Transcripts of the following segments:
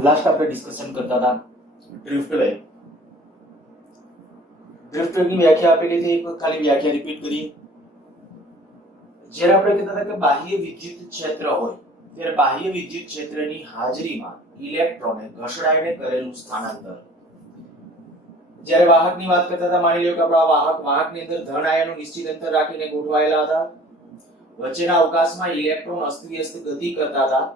Last આપણે discussion કરતા હતા ડ્રિફ્ટ વેગ. ડ્રિફ્ટ વેગની વ્યાખ્યા આપેલી હતી, એક ખાલી વ્યાખ્યા રિપીટ કરીએ. જ્યારે આપણે કહેતા હતા કે બાહ્ય વિદ્યુત ક્ષેત્ર હોય ત્યારે બાહ્ય વિદ્યુત ક્ષેત્રની હાજરીમાં ઇલેક્ટ્રોને ઘસડાઈને કરેલું સ્થાનાંતર. જ્યારે વાહકની વાત કરતા હતા, માની લો કે આપણા વાહકની અંદર ધન આયનો નિશ્ચિત અંતર રાખીને ગોઠવાયેલા હતા. વચ્ચેના અવકાશમાં ઇલેક્ટ્રોન અસ્તવ્યસ્ત ગતિ કરતા હતા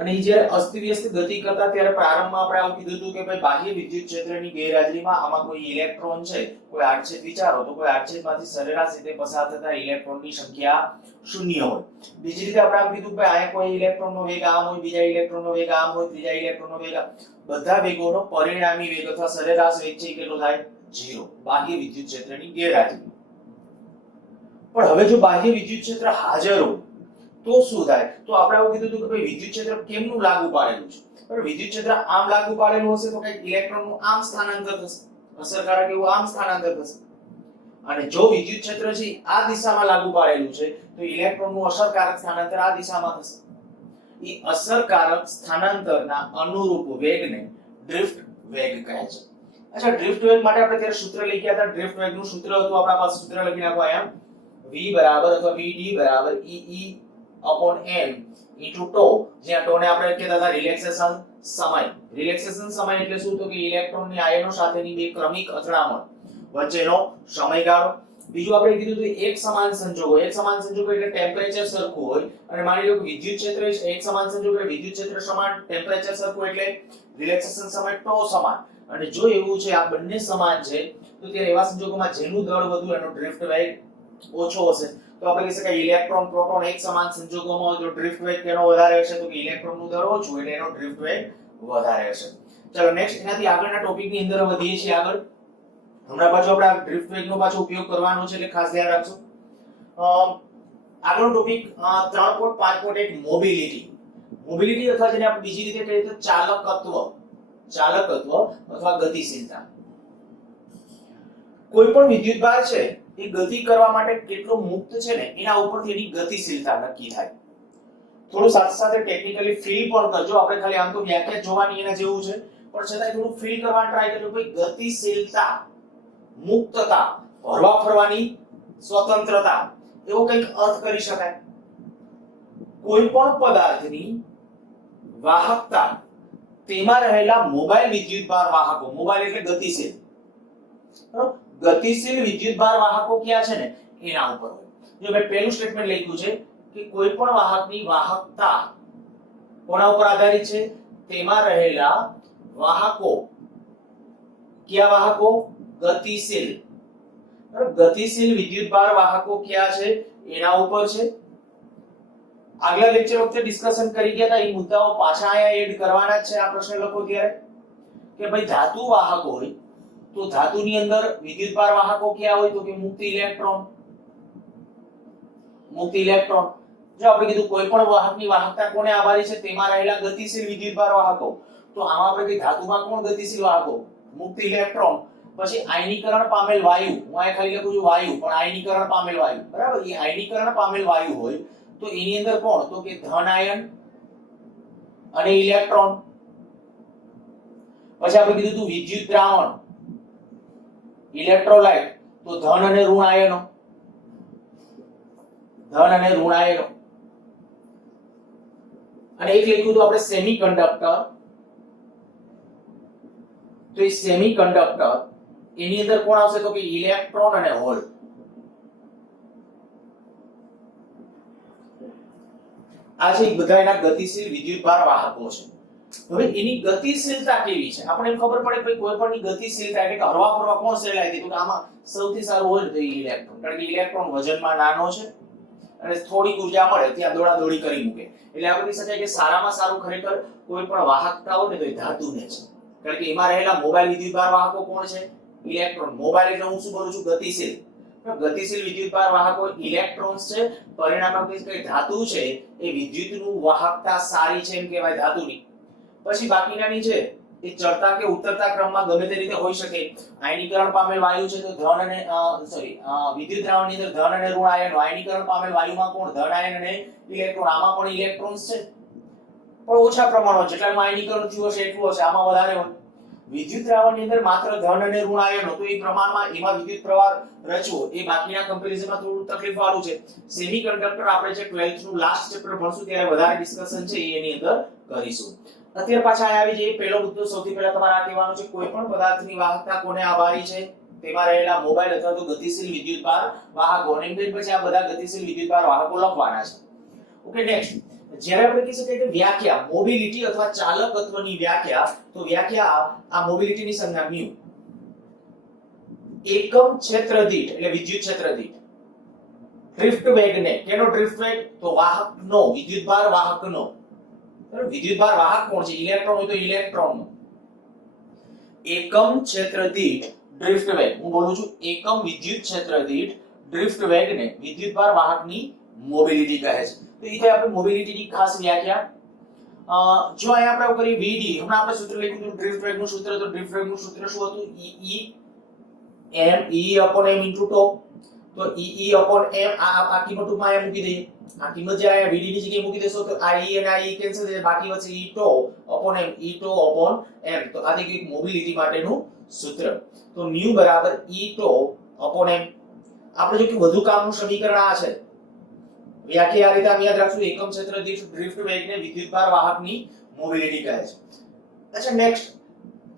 અને જ્યારે અસ્તવ્યસ્ત ગતિ કરતા ત્યારે પ્રારંભમાં આપણે આવું કીધું હતું કે ભાઈ બાહ્ય વિદ્યુત ક્ષેત્રની ગેરહાજરીમાં આમાં કોઈ ઇલેક્ટ્રોન છે, કોઈ આડછેદ વિચારો તો કોઈ આડછેદમાંથી સરેરાશ રીતે પસાર થતા ઇલેક્ટ્રોનની સંખ્યા શૂન્ય હોય. બીજી રીતે આપણે આમ કીધું કે અહીંયા કોઈ ઇલેક્ટ્રોનનો વેગ આમ હોય, બીજા ઇલેક્ટ્રોનનો વેગ આમ હોય, ત્રીજા ઇલેક્ટ્રોનનો વેગ આમ, બધા વેગોનો પરિણામી વેગ અથવા સરેરાશ વેગ છે કેટલો થાય? 0. બાહ્ય વિદ્યુત ક્ષેત્રની ગેરહાજરી. પણ હવે જો બાહ્ય વિદ્યુત ક્ષેત્ર હાજર હોય તો શું થાય? તો આપણે એવું કીધું હતું કે ભાઈ વિદ્યુત ક્ષેત્ર કેમનું લાગુ પાડેલું છે? પણ વિદ્યુત ક્ષેત્ર આમ લાગુ પાડેલું હશે તો કઈ ઇલેક્ટ્રોનનું આમ સ્થાનાંતર થશે, અસરકારક એવું આમ સ્થાનાંતર થશે. અને જો વિદ્યુત ક્ષેત્ર છે આ દિશામાં લાગુ પાડેલું છે તો ઇલેક્ટ્રોનનું અસરકારક સ્થાનાંતર આ દિશામાં થશે. એ અસરકારક સ્થાનાંતરના અનુરૂપ વેગને ડ્રિફ્ટ વેગ કહે છે. અચ્છા, ડ્રિફ્ટ વેગ માટે આપણે ત્યારે સૂત્ર લખ્યા હતા. ડ્રિફ્ટ વેગનું સૂત્ર હતું આપણા પાસે, સૂત્ર લખી નાખો અહીંયા. v બરાબર અથવા vd બરાબર e upon m into τ, જ્યાં τ ને આપણે કહેતા હતા રિલેક્સેશન સમય. રિલેક્સેશન સમય એટલે શું? તો કે ઇલેક્ટ્રોનની આયનો સાથેની બે ક્રમિક અથડામણ વચ્ચેનો સમયગાળો. બીજું આપણે કીધું હતું એક સમાન સંજોગો. એક સમાન સંજોગો એટલે ટેમ્પરેચર સરખું હોય અને માની લો કે વિદ્યુત ક્ષેત્ર એક સમાન સંજોગો એટલે વિદ્યુત ક્ષેત્ર સમાન, ટેમ્પરેચર સરખું એટલે રિલેક્સેશન સમય τ સમાન. અને જો એવું છે આ બંને સમાન છે તો ત્યારે એવા સંજોગોમાં જેનું દળ વધુ એનો ડ્રિફ્ટ વેગ ઓછો હશે. તો આપણે કહી શકાય ઇલેક્ટ્રોન પ્રોટોન એક સમાન સંજોગોમાં હોય તો ડ્રિફ્ટ વેગ કેનો વધારે હશે? તો કે ઇલેક્ટ્રોનનું દળ ઓછું એટલે એનો ડ્રિફ્ટ વેગ વધારે હશે. ચલો નેક્સ્ટ એનાથી આગળના ટોપિકની અંદર વધીએ છીએ આગળ. હમણાં પાછો આપણે ડ્રિફ્ટ વેગનો પાછો ઉપયોગ કરવાનો છે એટલે ખાસ ધ્યાન રાખજો. આગળનો ટોપિક 3.5.1 મોબિલિટી. મોબિલિટી અથવા જેને આપણે બીજી રીતે કહીએ તો ચાલકત્વ અથવા ગતિશીલતા. કોઈ પણ વિદ્યુતભાર છે એ ગતિ કરવા માટે કેટલો મુક્ત છે ને એના ઉપરથી એની ગતિશીલતા નક્કી થાય. થોડું સાથે સાથે ટેકનિકલી ફીલ પણ કરજો. આપણે ખાલી આમ તો વ્યાખ્યા જોવાની એના જેવું છે પણ છતાંય થોડું ફીલ કરવાનો ટ્રાય કરજો. ભાઈ ગતિશીલતા, મુક્તતા, હરવા ફરવાની સ્વતંત્રતા એવો કંઈક અર્થ કરી શકાય. કોઈ પણ પદાર્થની વાહકતા તેમાં રહેલા મોબાઈલ વિદ્યુતભાર વાહકો, મોબાઈલ એટલે ગતિશીલ, બરાબર, ગતિશીલ વિદ્યુતભાર વાહકો ક્યાં છે ને એના ઉપર હોય. જો મેં પહેલું સ્ટેટમેન્ટ લખ્યું છે કે કોઈ પણ વાહકની વાહકતા કોના ઉપર આધારિત છે? તેમાં રહેલા વાહકો. કયા વાહકો? ગતિશીલ. ગતિશીલ વિદ્યુતભાર વાહકો ક્યાં છે એના ઉપર છે. આગલા લેક્ચર વખતે ડિસ્કશન કરી ગયા હતા એ મુદ્દાઓ પાછા અહીંયા એડ કરવાના જ છે. આ પ્રશ્ન લખો ત્યારે કે ભાઈ ધાતુ વાહક હોય તો ધાતુની અંદર વિદ્યુતભાર વાહકો ક્યાં હોય? તો કે મુક્ત ઇલેક્ટ્રોન. મુક્ત ઇલેક્ટ્રોન. જો આપણે કીધું કોઈ પણ વાહકની વાહકતા કોને આભારી છે? તેમાં રહેલા ગતિશીલ વિદ્યુતભાર વાહકો. તો આમાં આપણે કઈ ધાતુમાં કોણ ગતિશીલ વાહકો? મુક્ત ઇલેક્ટ્રોન. પછી આયનીકરણ પામેલ વાયુ, હું અહીંયા ખાલી લખું છું વાયુ, પણ આયનીકરણ પામેલ વાયુ, બરાબર. એ આયનીકરણ પામેલ વાયુ હોય તો એની અંદર કોણ? તો કે ધન આયન અને ઇલેક્ટ્રોન. પછી આપણે કીધું હતું વિદ્યુત દ્રાવણ, ઇલેક્ટ્રોલાઇટ, તો ધન અને ઋણ આયનો, ધન અને ઋણ આયનો. અને એક લખ્યું હતું આપણે સેમીકન્ડક્ટર. તો એ સેમીકન્ડક્ટર એની અંદર કોણ આવશે? તો કે ઇલેક્ટ્રોન અને હોલ. આ છે બધા એના ગતિશીલ વિદ્યુતભાર વાહકો છે. હવે એની ગતિશીલતા કેવી છે આપણે એમ ખબર પડે કે કોઈ પણની ગતિશીલતા એટલે કે હરવા ફરવા કોણ સહેલાઈથી? તો આમાં સૌથી સારું હોય તો ઇલેક્ટ્રોન, કારણ કે ઇલેક્ટ્રોન વજનમાં નાનો છે અને થોડી ઉર્જા મળે ત્યાં દોડાદોડી કરી મૂકે. એટલે આપણે કહી શકાય કે સારામાં સારું ખરેખર કોઈ પણ વાહકતા હોય ને તો એ ધાતુને છે, કારણ કે એમાં રહેલા મોબાઈલ વિદ્યુતભાર વાહકો કોણ છે? ઇલેક્ટ્રોન. મોબાઈલ એટલે હું શું બોલું છું? ગતિશીલ. ગતિશીલ વિદ્યુતભાર વાહકો ઇલેક્ટ્રોન્સ છે. પરિણામે કઈ ધાતુ છે એ વિદ્યુતનું વાહકતા સારી છે એમ કહેવાય ધાતુની. પછી બાકીનાની છે એ ચડતા કે ઉતરતા ક્રમમાં ગમે તે રીતે હોઈ શકે. આયનીકરણ પામેલ વાયુ છે તો ધન અને વિદ્યુત દ્રાવણની અંદર ધન અને ઋણ આયનો. આયનીકરણ પામેલ વાયુમાં કોણ? ધન આયન અને ઇલેક્ટ્રોન. આમાં પણ ઇલેક્ટ્રોન્સ છે. પણ ઓછા પ્રમાણમાં, જેટલાનું આયનીકરણ થયું હશે એટલું હશે, આમાં વધારે હોય. વિદ્યુત દ્રાવણની અંદર માત્ર ધન અને ઋણ આયનો, તો એ પ્રમાણમાં એમાં વિદ્યુત પ્રવાહ રચવો એ બાકીના કમ્પેરિઝનમાં થોડું તકલીફ વાળું છે. સેમિકન્ડક્ટર આપણે જે 12th નું લાસ્ટ ચેપ્ટર ભણશું ત્યારે વધારે ડિસ્કશન છે એની અંદર કરીશું. અત્યારે પાછા આવી જઈએ. પહેલો મુદ્દો સૌથી પહેલા તમારે આ કહેવાનો છે, કોઈ પણ પદાર્થની વાહકતા કોને આભારી છે? તેમાં રહેલા મોબાઈલ અથવા તો ગતિશીલ વિદ્યુતભાર વાહકો. અને પછી આ બધા ગતિશીલ વિદ્યુતભાર વાહકો લખવાના છે. Okay, next. જ્યારે આપણે કહી શકીએ કે વ્યાખ્યા મોબિલિટી અથવા ચાલકત્વની વ્યાખ્યા, તો વ્યાખ્યા આ મોબિલિટીની સંજ્ઞા મ્યુ એકમ ક્ષેત્ર દીઠ એટલે વિદ્યુત ક્ષેત્ર દીઠ ડ્રિફ્ટ વેગને, કેનો ડ્રિફ્ટ વેગ? તો વાહકનો, વિદ્યુતભાર વાહકનો. બરાબર, વિદ્યુતભાર વાહક કોણ છે? ઇલેક્ટ્રોન હોય તો ઇલેક્ટ્રોનનો. એકમ ક્ષેત્ર દીઠ ડ્રિફ્ટ વેગ, હું બોલું છું એકમ વિદ્યુત ક્ષેત્ર દીઠ ડ્રિફ્ટ વેગને વિદ્યુતભાર વાહકની મોબિલિટી કહે છે. તો એ આપણે મોબિલિટીની ખાસ વ્યાખ્યા. જો અહીંયા આપણે કરીએ VD, હમણાં આપણે સૂત્ર લખ્યું હતું ડ્રિફ્ટ વેગનું સૂત્ર, તો ડ્રિફ્ટ વેગનું સૂત્ર શું હતું? E/m * τ. તો E/m આ કિંમત ટૂંકમાં અહીંયા મૂકી દઈએ. આ કિંમત જે આ VD ની જગ્યાએ મૂકી દેશો તો આ E અને આ E કેન્સલ થઈ જાય, બાકી વચ્ચે E/m. તો આ થઈ ગયું મોબિલિટી માટેનું સૂત્ર. તો μ બરાબર E/m. આપણે જો કે વધુ કામનું સમીકરણ આ છે. વ્યાખ્યા આ રીતે આમ યાદ રાખશું, એકમ ક્ષેત્ર દીઠ ડ્રિફ્ટ વેગને વિદ્યુતભાર વાહકની મોબિલિટી કહે છે. અચ્છા, નેક્સ્ટ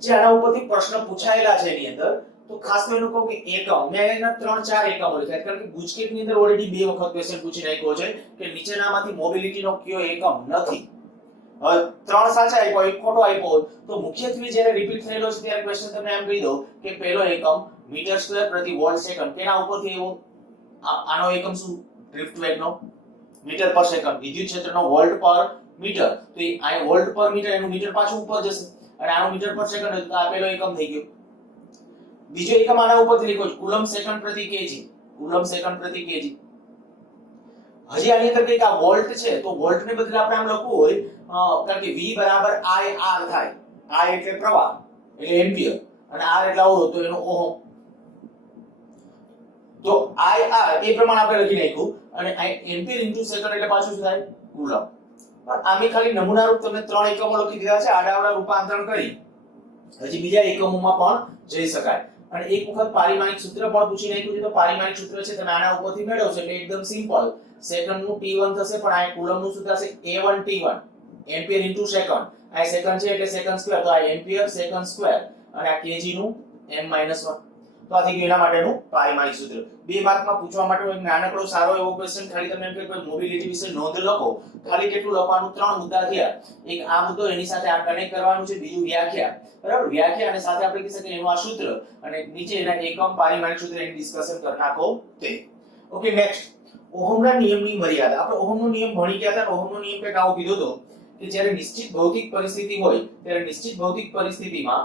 જે આના ઉપરથી પ્રશ્ન પૂછાયેલા છે એની અંદર, તો ખાસ તો એનું કહું કે એકમ, મેં એના 3-4 એકમો લખ્યા કારણ કે ગુજકેટની અંદર ઓલરેડી 2 વખત ક્વેશ્ચન પૂછી નાખ્યો છે કે નીચેનામાંથી મોબિલિટીનો કયો એકમ નથી. હવે 3 સાચા આપ્યો, એક ખોટો આપ્યો, તો મુખ્યત્વે જ્યારે રિપીટ થયેલો છે ત્યારે ક્વેશ્ચન તમને એમ કહી દઉં કે પહેલો એકમ મીટર સ્ક્વેર પ્રતિ વોલ્ટ સેકન્ડ. કેના ઉપરથી એવો આનો એકમ શું? ડ્રિફ્ટ વેગનો મીટર પર સેકન્ડ, વિદ્યુત ક્ષેત્રનો વોલ્ટ પર મીટર. તો આ વોલ્ટ પર મીટર એનું મીટર પાછું ઉપર જશે અને આનો મીટર પર સેકન્ડ, તો આ પહેલો એકમ થઈ ગયો. બીજો એકમ આના ઉપરથી લખ્યો છે કુલમ્બ સેકન્ડ પ્રતિ કેજી, કુલમ્બ સેકન્ડ પ્રતિ કેજી. હજી આની અંદર કઈક આ વોલ્ટ છે, તો વોલ્ટ ને બદલે આપણે આમ લખવું હોય કારણ કે V બરાબર IR થાય. I એટલે પ્રવાહ એટલે એમ્પિયર અને R એટલે અવરોધ, તો એનો ઓહમ. તો IR એ પ્રમાણે આપણે લખી નાખ્યું અને એમ્પિયર ઇન્ટુ સેકન્ડ એટલે પાછું શું થાય? કુલમ્બ. પણ આમે ખાલી નમૂના રૂપ તમને 3 એકમો લખી દીધા છે, આડાવડા રૂપાંતરણ કરી હજી બીજા એકમોમાં પણ જઈ શકાય. અને એક વખત પારિમાણિક સૂત્ર પણ પૂછી નાખ્યું છે, તો પારિમાણિક સૂત્ર છે તમે આના ઉપરથી મેળવશો એટલે એકદમ સિમ્પલ. સેકન્ડ નું T1 થશે, પણ આ કુલમ્બ નું સૂત્ર થશે A1 T1 ampere into second. આ સેકન્ડ છે એટલે સેકન્ડ સ્ક્વેર, તો આ એમ્પિયર સેકન્ડ સ્ક્વેર અને આ કેજી નું m-1. તો આ થઈ ગયું એના માટેનું પારિમાણિક સૂત્ર. 2 માર્કમાં પૂછવા માટે એક નાનકડો સારો એવો ક્વેશ્ચન, ખાલી તમે એમ કે કોઈ મોબિલિટી વિશે નોંધ લખો. ખાલી કેટલું લખવાનું? 3 મુદ્દા થયા. એક આ મુદ્દો, એની સાથે આ કનેક્ટ કરવાનું છે, બીજું વ્યાખ્યા. બરાબર, વ્યાખ્યા અને સાથે આપણે કહી શકીએ એનું આ સૂત્ર અને નીચે એના એકમ પારિમાણિક સૂત્ર એની ડિસ્કશન કરી નાખો તે. Okay, next. ઓહમના નિયમની મર્યાદા. આપણે ઓહમનો નિયમ ભણી ગયા હતા. ઓહમનો નિયમ કંઈક આવો કીધો હતો કે જ્યારે નિશ્ચિત ભૌતિક પરિસ્થિતિ હોય ત્યારે નિશ્ચિત ભૌતિક પરિસ્થિતિમાં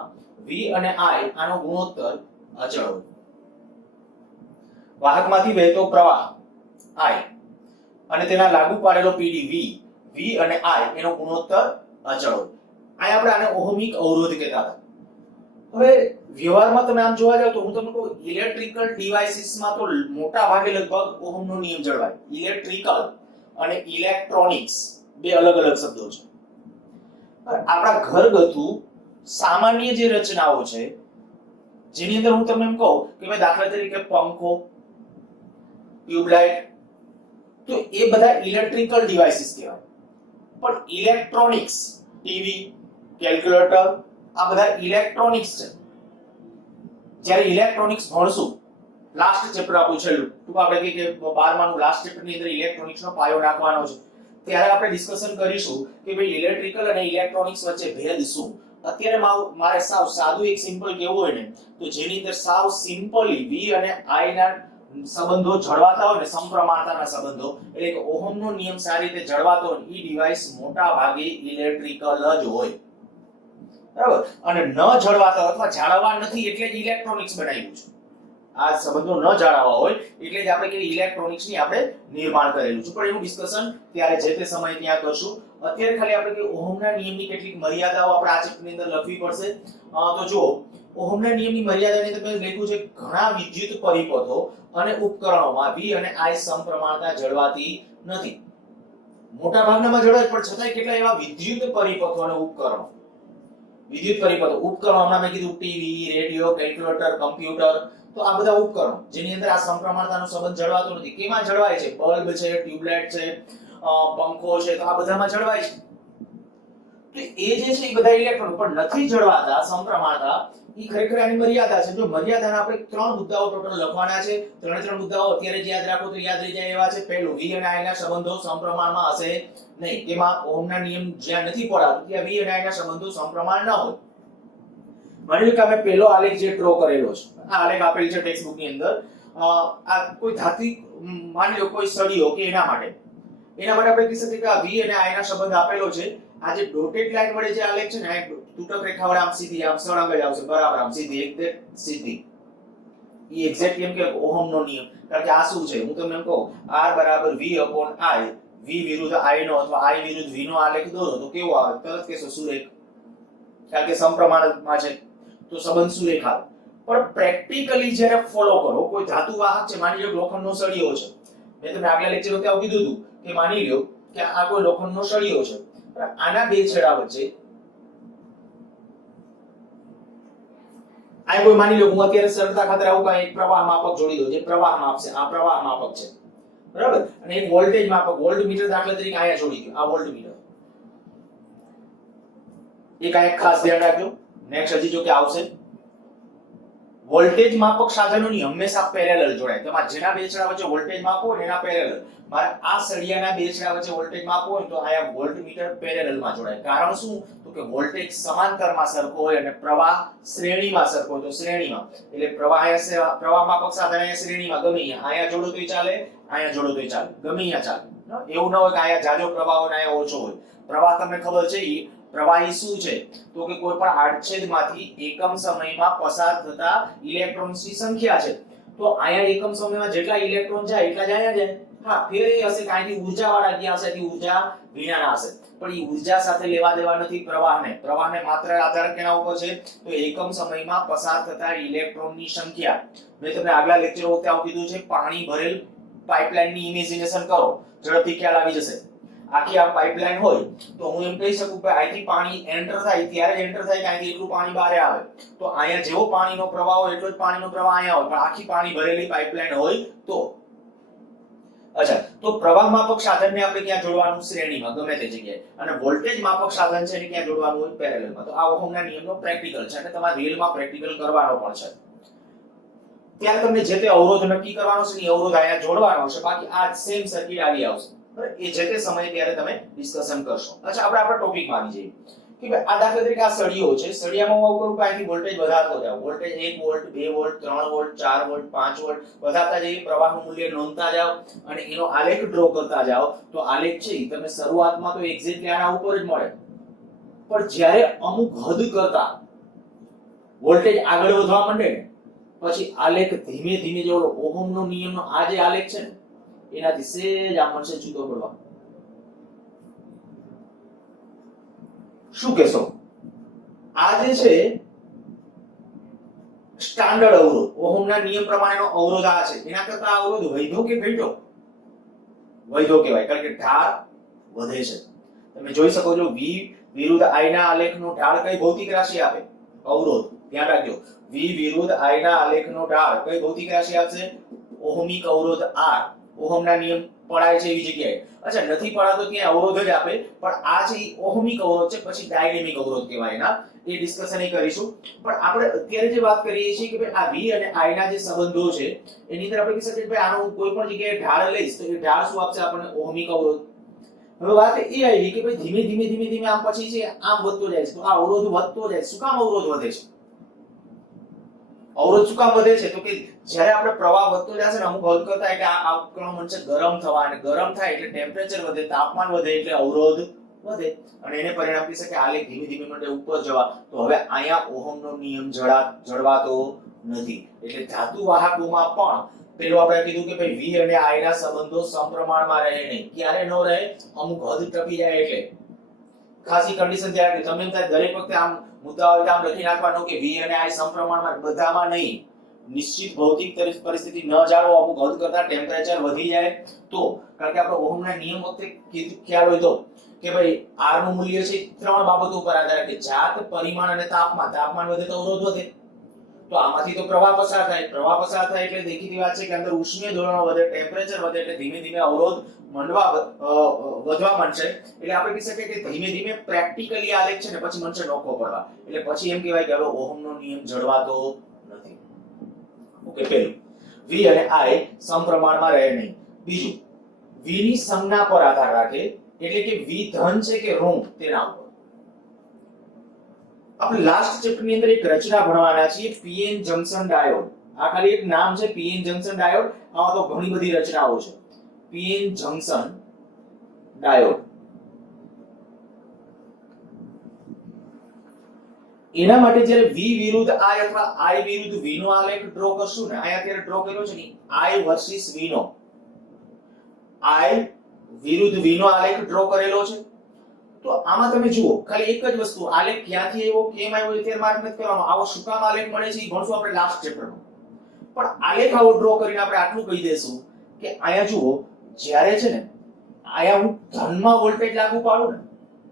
V અને I આનો ગુણોત્તર અચળ હોય. વાહકમાંથી વહેતો પ્રવાહ I અને તેના લાગુ પાડેલો PD V અને I એનો ગુણોત્તર અચળ હોય. આ આપણે આને ઓહમિક અવરોધ કહેતા હતા. હવે વ્યવહારમાં તમે આમ જોવા જાવ તો હું તમને કહું ઇલેક્ટ્રિકલ ડિવાઇસીસમાં તો મોટા ભાગે લગભગ ઓહમનો નિયમ જળવાય. ઇલેક્ટ્રિકલ અને ઇલેક્ટ્રોનિક્સ બે અલગ અલગ શબ્દો છે. આપણા ઘરગથ્થુ સામાન્ય જે રચનાઓ છે જેની અંદર હું તમને એમ કહું કે ભાઈ દાખલા તરીકે પંખો, ટ્યુબલાઇટ, તો એ બધા ઇલેક્ટ્રિકલ ડિવાઇસીસ કહેવાય. પણ ઇલેક્ટ્રોનિક્સ, ટીવી, કેલ્ક્યુલેટર, આ બધા ઇલેક્ટ્રોનિક્સ છે. જ્યારે ઇલેક્ટ્રોનિક્સ ભણશું, લાસ્ટ ચેપ્ટર આપણું છેલ્લું, તો આપણે કહીએ કે 12મા નું લાસ્ટ ચેપ્ટર ની અંદર ઇલેક્ટ્રોનિક્સ નો પાયો નાખવાનો છે, ત્યારે આપણે ડિસ્કશન કરીશું કે ભાઈ ઇલેક્ટ્રિકલ અને ઇલેક્ટ્રોનિક્સ વચ્ચે ભેદ શું. અત્યારે મારે સાવ સાદું એક સિમ્પલ કેવું હોય ને, તો જેની અંદર સાવ સિમ્પલી V અને I ના સંબંધો જળવાતા હોય ને, સમપ્રમાણતાના સંબંધો, એટલે કે ઓહમનો નિયમ સારી રીતે જળવાતો હોય, ઈ ડિવાઇસ મોટા ભાગે ઇલેક્ટ્રિકલ જ હોય. બરાબર, અને ન જળવાતા અથવા જાળવવા નથી એટલે જ ઇલેક્ટ્રોનિક્સ બનાવ્યું છે. આ સંબંધો ન જાળવવા હોય એટલે જ આપણે કે ઇલેક્ટ્રોનિક્સ ની આપણે નિર્માણ કરેલું છે. પણ એનું ડિસ્કશન ત્યારે જે તે સમયે ત્યાં કરશું. અત્યારે ખાલી આપણે કે ઓહમના નિયમની કેટલીક મર્યાદાઓ આપણે આ ચેપ્ટરની અંદર લખવી પડશે. તો જો ઓહમના નિયમની મર્યાદાની અંદર લખ્યું છે ઘણા વિદ્યુત પરિપથો અને ઉપકરણોમાં V અને I સમપ્રમાણતા જળવાતી નથી. મોટા ભાગનામાં જળવાય, પણ છતાંય કેટલા એવા વિદ્યુત પરિપથો અને ઉપકરણો, હમણાં મેં કીધું ટીવી, રેડિયો, કેલ્ક્યુલેટર, કમ્પ્યુટર, તો આ બધા ઉપકરણો જેની અંદર આ સમપ્રમાણતાનો સંબંધ જળવાતો નથી. કેમાં જળવાય છે? બલ્બ છે, ટ્યુબલાઇટ છે, પંખો છે, તો આ બધામાં જળવાય છે. તો એ જે છે એ બધા ઇલેક્ટ્રોન પણ નથી જળવાતા, સમપ્રમાણતા, એ ખરેખર આની મર્યાદા છે. જો મર્યાદાના આપણે 3 મુદ્દાઓ ટોટલ લખવાના છે. 3 મુદ્દાઓ અત્યારે જ યાદ રાખો તો યાદ રહી જાય એવા છે. પહેલું, V અને I ના સંબંધો સમપ્રમાણમાં હશે નહીં. તેમાં ઓહમના નિયમ જ્યાં નથી પડાતો ત્યાં V અને I ના સંબંધો સમપ્રમાણ ન હોય. માની લો કે અમે પહેલો આલેખ જે ડ્રો કરેલો છે, આ આલેખ આપેલ છે ટેક્સ્ટ બુક ની અંદર. આ કોઈ ધાતુ, માની લો કોઈ સળિયો કે એના માટે આપણે કહી શકીએ કે આ V અને I ના સંબંધ આપેલો છે. આ જે ડોટેડ લાઈન વડે જે આલેખ છે ને, આ તૂટક રેખા વડે આમ સીધી આમ સળંગ જ આવશે, બરાબર આમ સીધી એકદમ સીધી. ઈ એક્ઝેક્ટ એમ કે ઓહમનો નિયમ. કારણ કે આ શું છે, હું તમને એમ કહું, R બરાબર V upon I, V વિરુદ્ધ I નો અથવા I વિરુદ્ધ V નો આલેખ દોરો તો કેવો આવે? તરત કહેશો સુરેખ, કારણ કે સમપ્રમાણમાં છે તો સંબંધ સુરેખ આવે. પણ પ્રેક્ટિકલી જ્યારે ફોલો કરો, કોઈ ધાતુ વાહક છે, માની લો લોખંડનો સળિયો છે, મેં તમને આગલા લેક્ચરમાં ત્યાં કીધું હતું કે માની લો કે આ કોઈ લોખંડનો સળિયો છે, આના બે છેડા વચ્ચે આ કોઈ માની લો હું અત્યારે સરળતા ખાતર આવું કાંઈ એક પ્રવાહ માપક જોડી દઉં, જે પ્રવાહ માપશે, આ પ્રવાહ માપક છે, બરાબર, અને એક વોલ્ટેજ માપક, વોલ્ટમીટર દાખલા તરીકે અહીંયા જોડી દો, આ વોલ્ટમીટર. એક આ એક ખાસ ધ્યાન રાખજો, નેક્સ્ટ હજી જો કે આવશે. વોલ્ટેજ માપક સાધનોની હંમેશા પેરેલલ જોડાય. તમારે જેના બે છેડા વચ્ચે વોલ્ટેજ માપવો હોય એના પેરેલલ. મારે આ સળિયાના બે છેડા વચ્ચે વોલ્ટેજ માપવો હોય તો આયા વોલ્ટમીટર પેરેલલમાં જોડાય. કારણ શું? તો કે વોલ્ટેજ સમાંતરમાં સરખો હોય અને પ્રવાહ શ્રેણીમાં સરખો હોય, તો શ્રેણીમાં. એટલે પ્રવાહ માપક સાધન અહીંયા શ્રેણીમાં ગમે અહીંયા જોડો તોય ચાલે, અહીંયા જોડો તોય ચાલે, ગમે અહીંયા ચાલે. એવું ન હોય કે અહીંયા જાજો પ્રવાહ હોય ને અહીંયા ઓછો હોય. પ્રવાહ તમને ખબર છે, પ્રવાહી શું છે? તો કે કોઈ પણ આડછેદમાંથી એકમ સમયમાં પસાર થતા ઇલેક્ટ્રોન્સની સંખ્યા છે. તો અહીંયા એકમ સમયમાં જેટલા ઇલેક્ટ્રોન જાય એટલા જ અહીંયા જાય. હા, ફેર એ હશે કે અહીંથી ઊર્જા વાળા ગયા હશે, અહીંથી ઊર્જા વિનાના હશે. પણ એ ઊર્જા સાથે લેવા દેવા નથી પ્રવાહને. પ્રવાહને માત્ર આધાર કેના ઉપર છે? તો એકમ સમયમાં પસાર થતા ઇલેક્ટ્રોનની સંખ્યા. મેં તમને આગલા લેક્ચર વખતે આવું કીધું છે, પાણી ભરેલ પાઇપલાઇનની ઇમેજિનેશન કરો, ઝડપથી ખ્યાલ આવી જશે. આખી આ પાઇપલાઇન હોય તો હું એમ કહી શકું કે અહીંથી પાણી એન્ટર થાય ત્યારે જ એન્ટર થાય કે અહીંથી એટલું પાણી બહાર આવે. તો અહીંયા જેવો પાણીનો પ્રવાહ હોય એટલો જ પાણીનો પ્રવાહ અહીંયા હોય, પણ આખી પાણી ભરેલી પાઇપલાઇન હોય તો. અચ્છા, તો પ્રવાહ માપક સાધનને આપણે ક્યાં જોડવાનું? શ્રેણીમાં, ગમે તે જગ્યાએ. અને વોલ્ટેજ માપક સાધન છે એને ક્યાં જોડવાનું હોય? પેરેલલમાં. તો આ ઓહમના નિયમનો પ્રેક્ટિકલ છે અને તમારે રિયલમાં પ્રેક્ટિકલ કરવાનો પણ છે. ત્યારે તમને જે તે અવરોધ નક્કી કરવાનો છે, એ અવરોધ અહીંયા જોડવાનો છે, બાકી આ સેમ સર્કિટ આવી આવશે. એ જે તે સમયે ત્યારે તમે ડિસ્કશન કરશો. અચ્છા, આપણે આપણા ટોપિકમાં આવી જઈએ કે ભાઈ આ દાખલા તરીકે આ સળિયો છે, સળિયામાં હું આવું કરું કે અહીંથી વોલ્ટેજ વધારતો જાવ, voltage 1 volt 2 volt 3 volt 4 volt 5 volt વધારતા જઈએ, પ્રવાહનું મૂલ્ય નોંધતા જાવ અને એનો આલેખ ડ્રો કરતા જાવ. તો આલેખ છે તમે શરૂઆતમાં તો એક્ઝેક્ટલી આના ઉપર જ મળે, પણ જ્યારે અમુક હદ કરતા વોલ્ટેજ આગળ વધવા માંડે ને પછી આલેખ ધીમે ધીમે જે ઓહમનો નિયમનો આ જે આલેખ છે ને એનાથી સેજ આમણસે જુદો પડવા. શું કહેશો? આ જે છે સ્ટાન્ડર્ડ અવરોધ, ઓહમના નિયમ પ્રમાણેનો અવરોધ આ છે. એના કરતા અવરોધ વૈધો કે ઘટ્યો? વૈધો કહેવાય, કારણ કે ઢાળ વધે છે. તમે જોઈ શકો છો V વિરુદ્ધ I ના આલેખનો ઢાળ કઈ ભૌતિક રાશિ આપે? અવરોધ. ધ્યાન રાખજો, V વિરુદ્ધ I ના આલેખનો ઢાળ કઈ ભૌતિક રાશિ આપશે? ઓહમિક અવરોધ R. ઓહમના નિયમ પડાય છે એવી જગ્યાએ. અચ્છા, નથી પડાતો ત્યાં અવરોધ જ આપે, પણ આ છે ઓહમિક અવરોધ છે, પછી ડાયનેમિક અવરોધ કહેવાય એના. એ ડિસ્કશન કરીશું. પણ આપણે અત્યારે જે વાત કરીએ છીએ કે ભાઈ આ V અને I ના જે સંબંધો છે એની અંદર આપણે કહી શકીએ કે ભાઈ આનો કોઈ પણ જગ્યાએ ઢાળ લઈશ તો એ ઢાળ શું આપશે આપણને? ઓહમિક અવરોધ. હવે વાત એ આવી કે ભાઈ ધીમે ધીમે આમ પછી છે આમ વધતો જાય છે, તો આ અવરોધ વધતો જાય. શું કામ અવરોધ વધે છે? અવરોધ શું કામ વધે છે? તો કે જ્યારે આપણે પ્રવાહ વધતો જશે ને અમુક હદ કરતા એટલે આ ઉપકરણ બનશે ગરમ થવા, અને ગરમ થાય એટલે ટેમ્પરેચર વધે, તાપમાન વધે એટલે અવરોધ વધે, અને એને પરિણામ કહી શકે આલેખ ધીમે ધીમે માટે ઉપર જવા. તો હવે અહીંયા ઓહમનો નિયમ જળવાતો નથી. એટલે ધાતુ વાહકોમાં પણ પેલું આપણે કીધું કે ભાઈ V અને I ના સંબંધો સમપ્રમાણમાં રહે નહીં. ક્યારે ન રહે? અમુક હદ ટપી જાય એટલે. ખાસી કન્ડિશન ધ્યાન રાખજો. તમે એમ થાય દરેક વખતે આમ મુદ્દા હોય આમ લખી નાખવાનો કે V અને I સમપ્રમાણમાં, બધામાં નહીં. નિશ્ચિત ભૌતિક પરિસ્થિતિ ન જાળવો, અમુક હદ કરતા ટેમ્પરેચર વધી જાય તો, કારણ કે આપણે ઓહમના નિયમ વખતે ખ્યાલ હોય તો કે ભાઈ R નું મૂલ્ય છે ત્રણ બાબતો ઉપર આધાર રાખે, જાત, પરિમાણ અને તાપમાન. તાપમાન વધે તો અવરોધ વધે. તો આમાંથી તો પ્રવાહ પસાર થાય, પ્રવાહ પસાર થાય એટલે દેખીતી વાત છે કે અંદર ઉષ્ણીય દોલનો વધે, ટેમ્પરેચર વધે એટલે ધીમે ધીમે અવરોધ વધવા માંડશે. એટલે આપણે કહી શકીએ કે ધીમે ધીમે પ્રેક્ટિકલી આલેખ છે ને પછી મનસે નોખો પડવા, એટલે પછી એમ કહેવાય કે હવે ઓહમનો નિયમ જળવાતો નથી. ઓકે, પહેલું V અને I સમપ્રમાણમાં રહે નહીં. બીજું, V ની સંજ્ઞા પર આધાર રાખે, એટલે કે V ધન છે કે ઋણ તેના ઉપર. આપણે લાસ્ટ ચેપ્ટર ની અંદર એક રચના ભણવાના છીએ, પીએન જંકશન ડાયોડ. આ ખાલી એક નામ છે, પીએન જંકશન ડાયોડ. આમાં તો ઘણી બધી રચનાઓ છે. પીએન જંકશન ડાયોડ, એના માટે જ્યારે V વિરુદ્ધ I અથવા I વિરુદ્ધ V નો આલેખ ડ્રો કરશું ને, અહીંયા અત્યારે ડ્રો કર્યો છે ને, I વર્સિસ V નો, I વિરુદ્ધ V નો આલેખ ડ્રો કરેલો છે. તો આમાં તમે જુઓ ખાલી એક જ વસ્તુ, આલેખ ક્યાંથી આવ્યો, કેમ આવ્યો એ માર્ક નથી કરવાનો. આવો શું કામ આલેખ મળે છે એ ભણશું આપણે લાસ્ટ ચેપ્ટરમાં. પણ આલેખ આવો ડ્રો કરીને આપણે આટલું કહી દેશું કે અહીંયા જુઓ, જ્યારે છે ને અહીંયા હું ધનમાં વોલ્ટેજ લાગુ પાડું ને,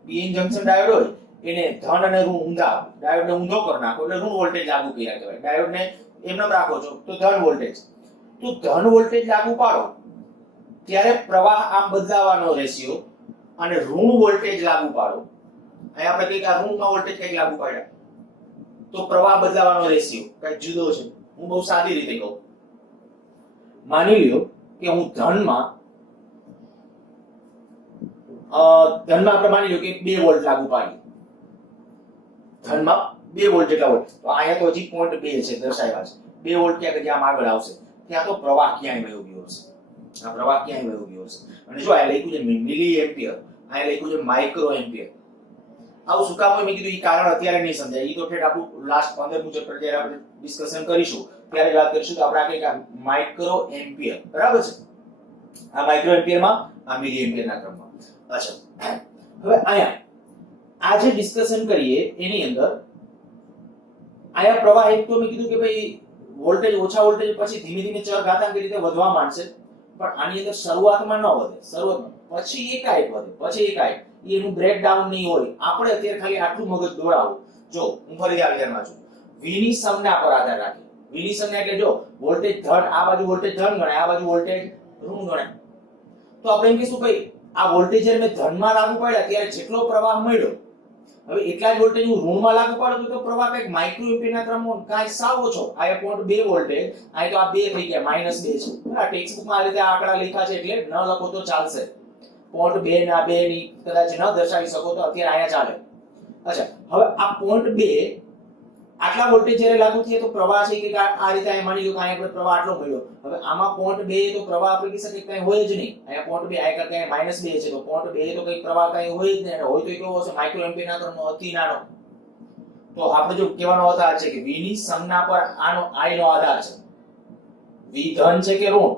પીએન જંકશન ડાયોડ હોય એને ધન અને ઋણ ઊંધા, ડાયોડને ઊંધો કરી નાખો એટલે ઋણ વોલ્ટેજ લાગુ કર્યા કહેવાય. ડાયોડને એમ ન રાખો છો તો ધન વોલ્ટેજ. તો ધન વોલ્ટેજ લાગુ પાડો ત્યારે પ્રવાહ આમ બદલાવાનો રેશિયો, અને ઋણ વોલ્ટેજ લાગુ પાડો, અહીંયા આપણે કહીએ કે આ ઋણમાં વોલ્ટેજ કઈક લાગુ પાડ્યા તો પ્રવાહ બદલાવાનો રેશિયો કઈક જુદો છે. હું બહુ સાદી રીતે કહું, માની લ્યો કે હું ધનમાં આપણે માની લ્યો કે 2 વોલ્ટ લાગુ પાડીએ, ધનમાં 2 વોલ્ટ જેટલા હોય, તો અહીંયા તો હજી 0.2 છે દર્શાવ્યા છે. 2 વોલ્ટ ક્યાંક જ્યાં આગળ આવશે ત્યાં તો પ્રવાહ ક્યાંય વહી ગયો હશે, આ પ્રવાહ ક્યાંય વહી ગયો હશે. અને જો આ લખ્યું છે મિલી એમ્પિયર, આ લખ્યું છે માઇક્રો એમ્પિયર. આવું શું કામ હોય મેં કીધું એ કારણ અત્યારે નહીં સમજાય, એ તો ઠેઠ આપણું લાસ્ટ 15મું ચેપ્ટર જ્યારે આપણે ડિસ્કશન કરીશું ત્યારે વાત કરીશું. તો આપણે આ કઈ માઇક્રો એમ્પિયર, બરાબર છે. આ માઇક્રો એમ્પિયરમાં, આ મિલી એમ્પિયરના ક્રમમાં. અચ્છા, હવે અહીંયા આ જે ડિસ્કશન કરીએ એની અંદર આયા પ્રવાહ એક તો મેં કીધું કે ભાઈ વોલ્ટેજ ઓછા વોલ્ટેજ પછી ધીમે ધીમે ચરઘાતાંકી રીતે વધવા માંડશે, પણ આની અંદર શરૂઆતમાં ન વધે, શરૂઆતમાં પછી એકાએક વધે, પછી એકાએક. એનું બ્રેકડાઉન નહીં હોય. આપણે અત્યારે ખાલી આટલું મગજ દોડાવું. જો હું ફરી આ વિચારમાં છું, V ની સંજ્ઞા પર આધાર રાખે. V ની સંજ્ઞા એટલે જો વોલ્ટેજ ધન, આ બાજુ વોલ્ટેજ ધન ગણાય, આ બાજુ વોલ્ટેજ ઋણ ગણાય. તો આપણે એમ કહીશું ભાઈ આ વોલ્ટેજ જ્યારે મેં ધનમાં લાગુ પાડ્યા ત્યારે જેટલો પ્રવાહ મળ્યો, હવે એટલા જ વોલ્ટેજ હું ઋણમાં લાગુ પાડું તો પ્રવાહ કંઈક માઇક્રો એમ્પિયરના ક્રમમાં કાંઈ સાવ ઓછો. આ 0.2 વોલ્ટેજ, આ તો આ 2 થઈ ગયા, -2 છે. આ ટેક્સ્ટ બુકમાં આ રીતે આંકડા લખ્યા છે એટલે ન લખો તો ચાલશે. 0.2 ના 2 ની કદાચ ન દર્શાવી શકો તો અત્યારે આયા ચાલે. અચ્છા, હવે આ 0.2 આટલા વોલ્ટેજ જ્યારે લાગુ થયા તો પ્રવાહ છે કે આ રીતે આ માની લો કે અહીંયા આપણે પ્રવાહ આટલો મળ્યો. હવે આમાં 0.2 તો પ્રવાહ આપણે કહી શકીએ કંઈ હોય જ નહીં. અહીંયા 0.2 આ કરતા -2 છે તો 0.2 તો કંઈ પ્રવાહ કંઈ હોય જ નહીં. હોય તો કેવો હશે, માઇક્રો એમ્પિયરના ક્રમનો અતિ નાનો. તો આપણે જો કહેવાનો આધાર છે કે V ની સંજ્ઞા પર આનો I નો આધાર છે. V ધન છે કે ઋણ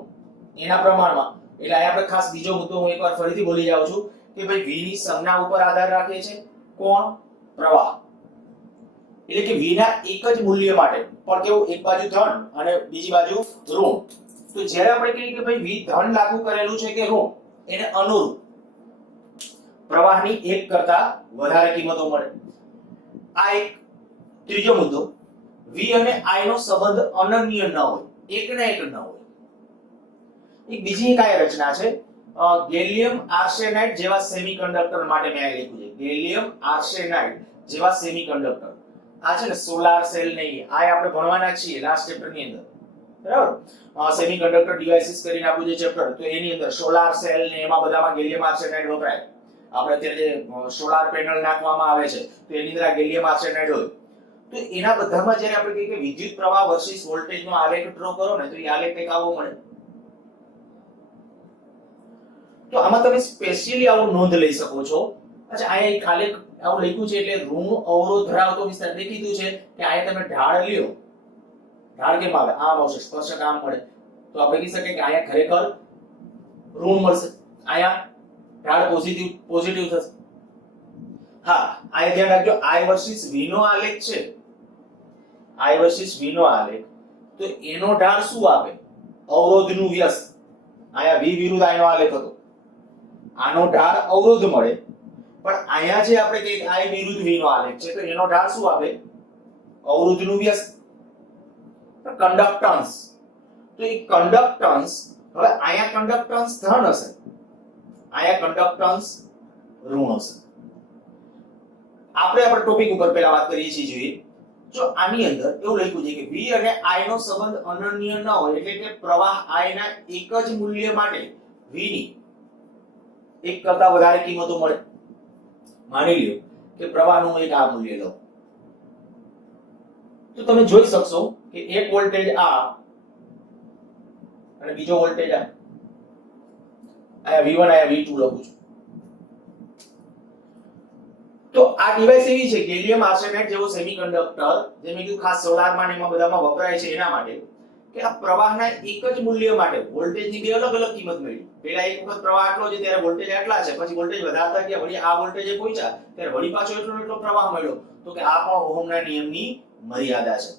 એના પ્રમાણમાં. એટલે આ આપણે ખાસ બીજો મુદ્દો હું એકવાર ફરીથી બોલી જાઉં છું કે ભાઈ V ની સંજ્ઞા ઉપર આધાર રાખે છે કોણ? પ્રવાહ. એટલે કે V ના એક જ મૂલ્ય માટે પણ કેવું, એક બાજુ ધન અને બીજી બાજુ ઋણ. તો જ્યારે આપણે કહીએ કે ભાઈ V ધન લાગુ કરેલું છે કે ઋણ, એને અનુરૂપ પ્રવાહની એક કરતા વધારે કિંમતો મળે. આ એક ત્રીજો મુદ્દો, V અને I નો સંબંધ અનન્ય ન હોય, એકના એક ન હોય. એક બીજી એક રચના છે ગેલિયમ આર્સેનાઇડ જેવા સેમીકન્ડક્ટર માટે મેં આ લખ્યું છે. ગેલિયમ આર્સેનાઇડ જેવા સેમીકન્ડક્ટર, આ છે ને સોલાર સેલ નહીં, આ આપણે ભણવાના છીએ લાસ્ટ ચેપ્ટર ની અંદર, બરાબર. સેમીકન્ડક્ટર ડિવાઇસીસ કરીને આપણું જે ચેપ્ટર, તો એની અંદર સોલાર સેલ ને એમાં બધામાં ગેલિયમ આર્સેનાઇડ વપરાય. આપણે અત્યારે જે સોલાર પેનલ નાખવામાં આવે છે તો એની અંદર આ ગેલિયમ આર્સેનાઇડ હોય. તો એના બધામાં જ્યારે આપણે કહીએ કે વિદ્યુત પ્રવાહ વર્સિસ વોલ્ટેજ નો આલેખ ડ્રો કરો ને તો એ આલેખ કંઈક આવો મળે. તો આમાં તમે સ્પેશિયલી આવું નોંધ લઈ શકો છો. અચ્છા, અહીંયા ખાલી આવું લખ્યું છે એટલે ઋણ અવરોધ ધરાવતો વિસ્તાર દેખીતું છે કે અહીંયા તમે ઢાળ લ્યો, ઢાળ કેમ આવે, આમ આવશે, સ્પર્શક આમ મળે, તો આપણે કહી શકીએ કે અહીંયા ખરેખર ઋણ મળશે, અહીંયા ઢાળ પોઝિટિવ થશે. હા, અહીંયા ધ્યાન રાખજો I વર્સિસ V નો આલેખ છે, I વર્સિસ V નો આલેખ. તો તો એનો ઢાળ શું આપે? અવરોધનું વ્યસ્ત. આયા v વિરુદ્ધ આનો આલેખ હતો. આનો ઢાળ અવરોધ મળે, પણ આયા જે આપણે કે I વિરુદ્ધ v નો આલેખ છે, તો એનો ઢાળ શું આપે? અવરોધનું વ્યસ્ત. કંડક્ટન્સ. તો એ કંડક્ટન્સ, હવે આયા કંડક્ટન્સ ધન હશે, આયા કંડક્ટન્સ ઋણ હશે. આપણે આપણા ટોપિક ઉપર પહેલા વાત કરીએ છીએ. જોઈએ, જો આની અંદર એવું લખ્યું છે કે v અને I નો સંબંધ અનન્ય ન હોય, એટલે કે પ્રવાહ I ના એક જ મૂલ્ય માટે v ની એક કરતા વધારે કિંમતો મળે. માની લ્યો કે પ્રવાહનું એક આ મૂલ્ય લો, તો તમે જોઈ શકશો કે એક વોલ્ટેજ આ અને બીજો વોલ્ટેજ આ. આયા v1 આયા v2 લખું છું. તો આ ડિવાઇસ એવી છે, ગેલિયમ આર્સેનાઇડ જેવો સેમિકન્ડક્ટર, જે મેં કીધું ખાસ સોલારમાં ને એમાં બધામાં વપરાય છે એના માટે, કે આ પ્રવાહના એક જ મૂલ્ય માટે વોલ્ટેજની બે અલગ અલગ કિંમત મળી. પહેલા એક વખત પ્રવાહ આટલો છે ત્યારે વોલ્ટેજ આટલા છે, પછી વોલ્ટેજ વધારતા ગયા, વળી આ વોલ્ટેજે પહોંચ્યા ત્યારે વળી પાછો એટલો પ્રવાહ મળ્યો. તો કે આ પણ ઓહમના નિયમની મર્યાદા છે.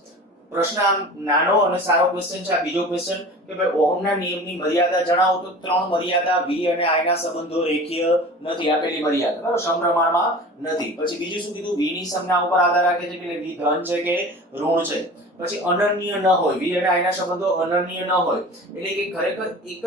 પ્રશ્ન આમ નાનો અને સારો ક્વેશ્ચન છે. આ બીજો ક્વેશ્ચન કે ભાઈ ઓહમના નિયમની મર્યાદા જણાવો, તો ત્રણ મર્યાદા v અને I ના સંબંધો રેખીય નથી, આપેલી મર્યાદા બરાબર સમપ્રમાણમાં નથી. પછી બીજું શું કીધું? v ની સંજ્ઞા ઉપર આધાર રાખે છે કે v ધન છે કે ઋણ છે. પછી અનન્ય ન હોય, v અને I ના સંબંધો અનન્ય ન હોય, એટલે કે ખરેખર એક જ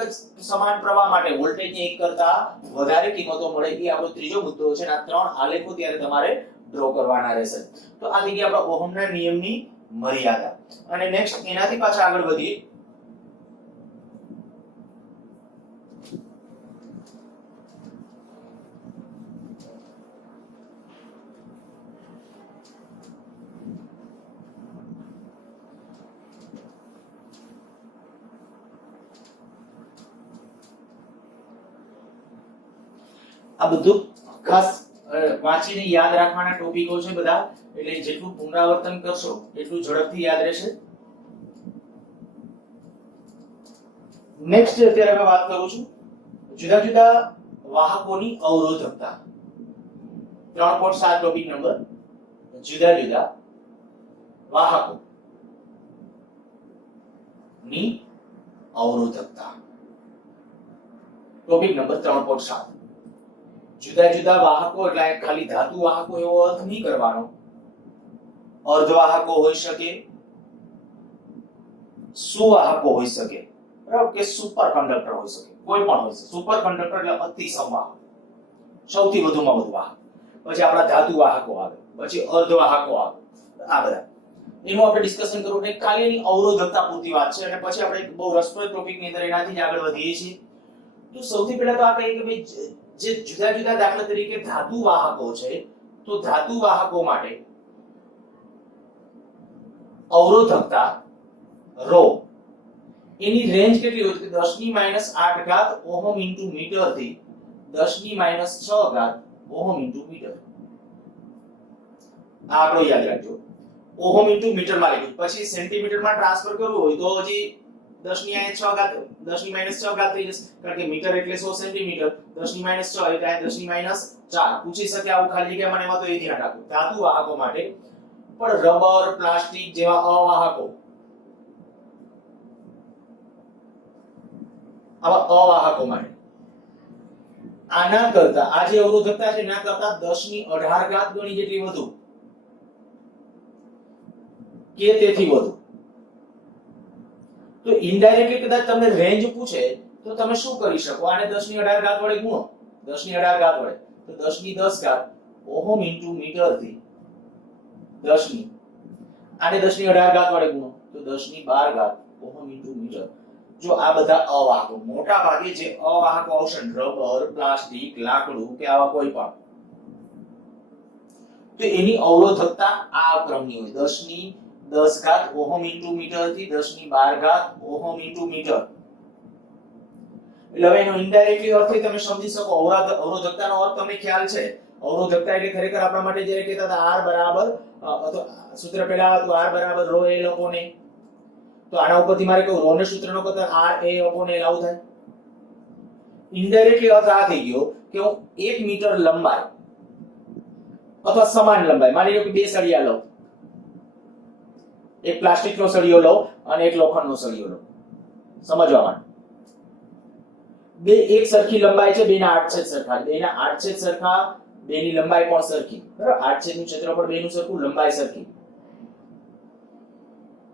સમાન પ્રવાહ માટે વોલ્ટેજની એક કરતા વધારે કિંમતો મળે. એ આપણો ત્રીજો મુદ્દો છે. આ ત્રણ આલેખો ત્યારે તમારે ડ્રો કરવાના રહેશે. તો આ થઈ ગયા આપણા ઓહમના નિયમની મર્યાદા. અને નેક્સ્ટ એનાથી પાછા આગળ વધીએ. આ બધું ખાસ વાંચીને યાદ રાખવાના ટોપિકો છે બધા, એટલે જેટલું પુનરાવર્તન કરશો એટલું ઝડપથી યાદ રહેશે. નેક્સ્ટ અત્યારે હવે વાત કરું છું જુદા જુદા વાહકોની અવરોધકતા. 3.7 ટોપિક નંબર જુદા જુદા વાહકો ની અવરોધકતા. Topic number 3.7. જુદા જુદા વાહકો એટલે ખાલી ધાતુ વાહકો એવો અર્થ નહીં કરવાનો. અર્ધવાહકો હોઈ શકે, સુવાહકો હોઈ શકે, બરાબર, કે સુપર કંડક્ટર હોઈ શકે, કોઈ પણ હોઈ શકે. સુપર કંડક્ટર એટલે અતિ સમવાહક, સૌથી વધુમાં વધુ વાહક. પછી આપણા ધાતુ વાહકો આવે, પછી અર્ધવાહકો આવે, આ બધા એનું આપણે ડિસ્કશન કરવું એટલે ખાલી એની અવરોધકતા પૂરતી વાત છે. અને પછી આપણે બહુ રસપ્રદ ટોપિકની અંદર એનાથી જ આગળ વધીએ છીએ. તો સૌથી પહેલા તો આ કહીએ કે ભાઈ જે જુદા જુદા દાખલા તરીકે ધાતુ વાહકો છે, તો ધાતુ વાહકો માટે અવરોધકતા રો એની રેન્જ કેટલી હોય કે 10⁻8 ઓહમ ઇન્ટુ મીટર થી 10⁻6 ઓહમ ઇન્ટુ મીટર. આ આંકડો યાદ રાખજો. ઓહમ ઇન્ટુ મીટર માં લખ્યું, પછી સેન્ટીમીટર માં ટ્રાન્સફર કરવું હોય તો હજી 10⁻6 થઈ જશે, કારણ કે મીટર એટલે 100 સેન્ટીમીટર, 10⁻6 એટલે 10⁻4 પૂછી શકે આવું ખાલી જગ્યામાં, એમાં તો એ ધ્યાન રાખવું. ધાતુ વાહકો માટે પણ રબર, પ્લાસ્ટિક જેવા અવાહકો, આવા અવાહકો માટે આના કરતા આ જે અવરોધકતા છે એના કરતા 10⁻18 ગણી જેટલી વધુ કે તેથી વધુ. તો ઇનડાયરેક્ટલી કદાચ તમને રેન્જ પૂછે તો તમે શું કરી શકો? આને 10⁻18 વડે ગુણો, 10⁻18 વડે, તો 10⁻10 ઓહમ ઇન્ટુ મીટર થી 10 આને 10⁻18 વડે ગુણો તો 10⁻12 ઓહમ ઇન્ટુ મીટર. જો આ બધા અવાહકો, મોટા ભાગે જે અવાહકો આવશે, રબર, પ્લાસ્ટિક, લાકડું કે આવા કોઈ પણ, તો એની અવરોધકતા આ ક્રમની હોય, 10⁻10 ઓહમ ઇન્ટુ મીટર થી 10⁻12 ઓહમ ઇન્ટુ મીટર. એટલે હવે એનો ઇનડાયરેક્ટલી અર્થ તમે સમજી શકો. અવરોધકતાનો અર્થ તમને ખ્યાલ છે. અવરોધકતા એટલે ખરેખર આપણા માટે જ્યારે કહેતા હતા R બરાબર, સૂત્ર પહેલા હતું R બરાબર ρ L upon A, તો આના ઉપરથી મારે કહું ρ ને સૂત્રનો કરતા R A upon L આવું થાય. ઇનડાયરેક્ટલી અર્થ આ થઈ ગયો કે હું 1 મીટર લંબાઈ અથવા સમાન લંબાઈ, માની લો કે બે સળિયા લઉં, એક પ્લાસ્ટિકનો સળિયો લો અને એક લોખંડનો સળિયો લો, સમજવા માટે. બે એક સરખી લંબાઈ છે, બેના આડછેદ સરખા, બેના આડછેદ સરખા, બેની લંબાઈ પણ સરખી, બરાબર. આડછેદનું ક્ષેત્રફળ બેનું સરખું, લંબાઈ સરખી,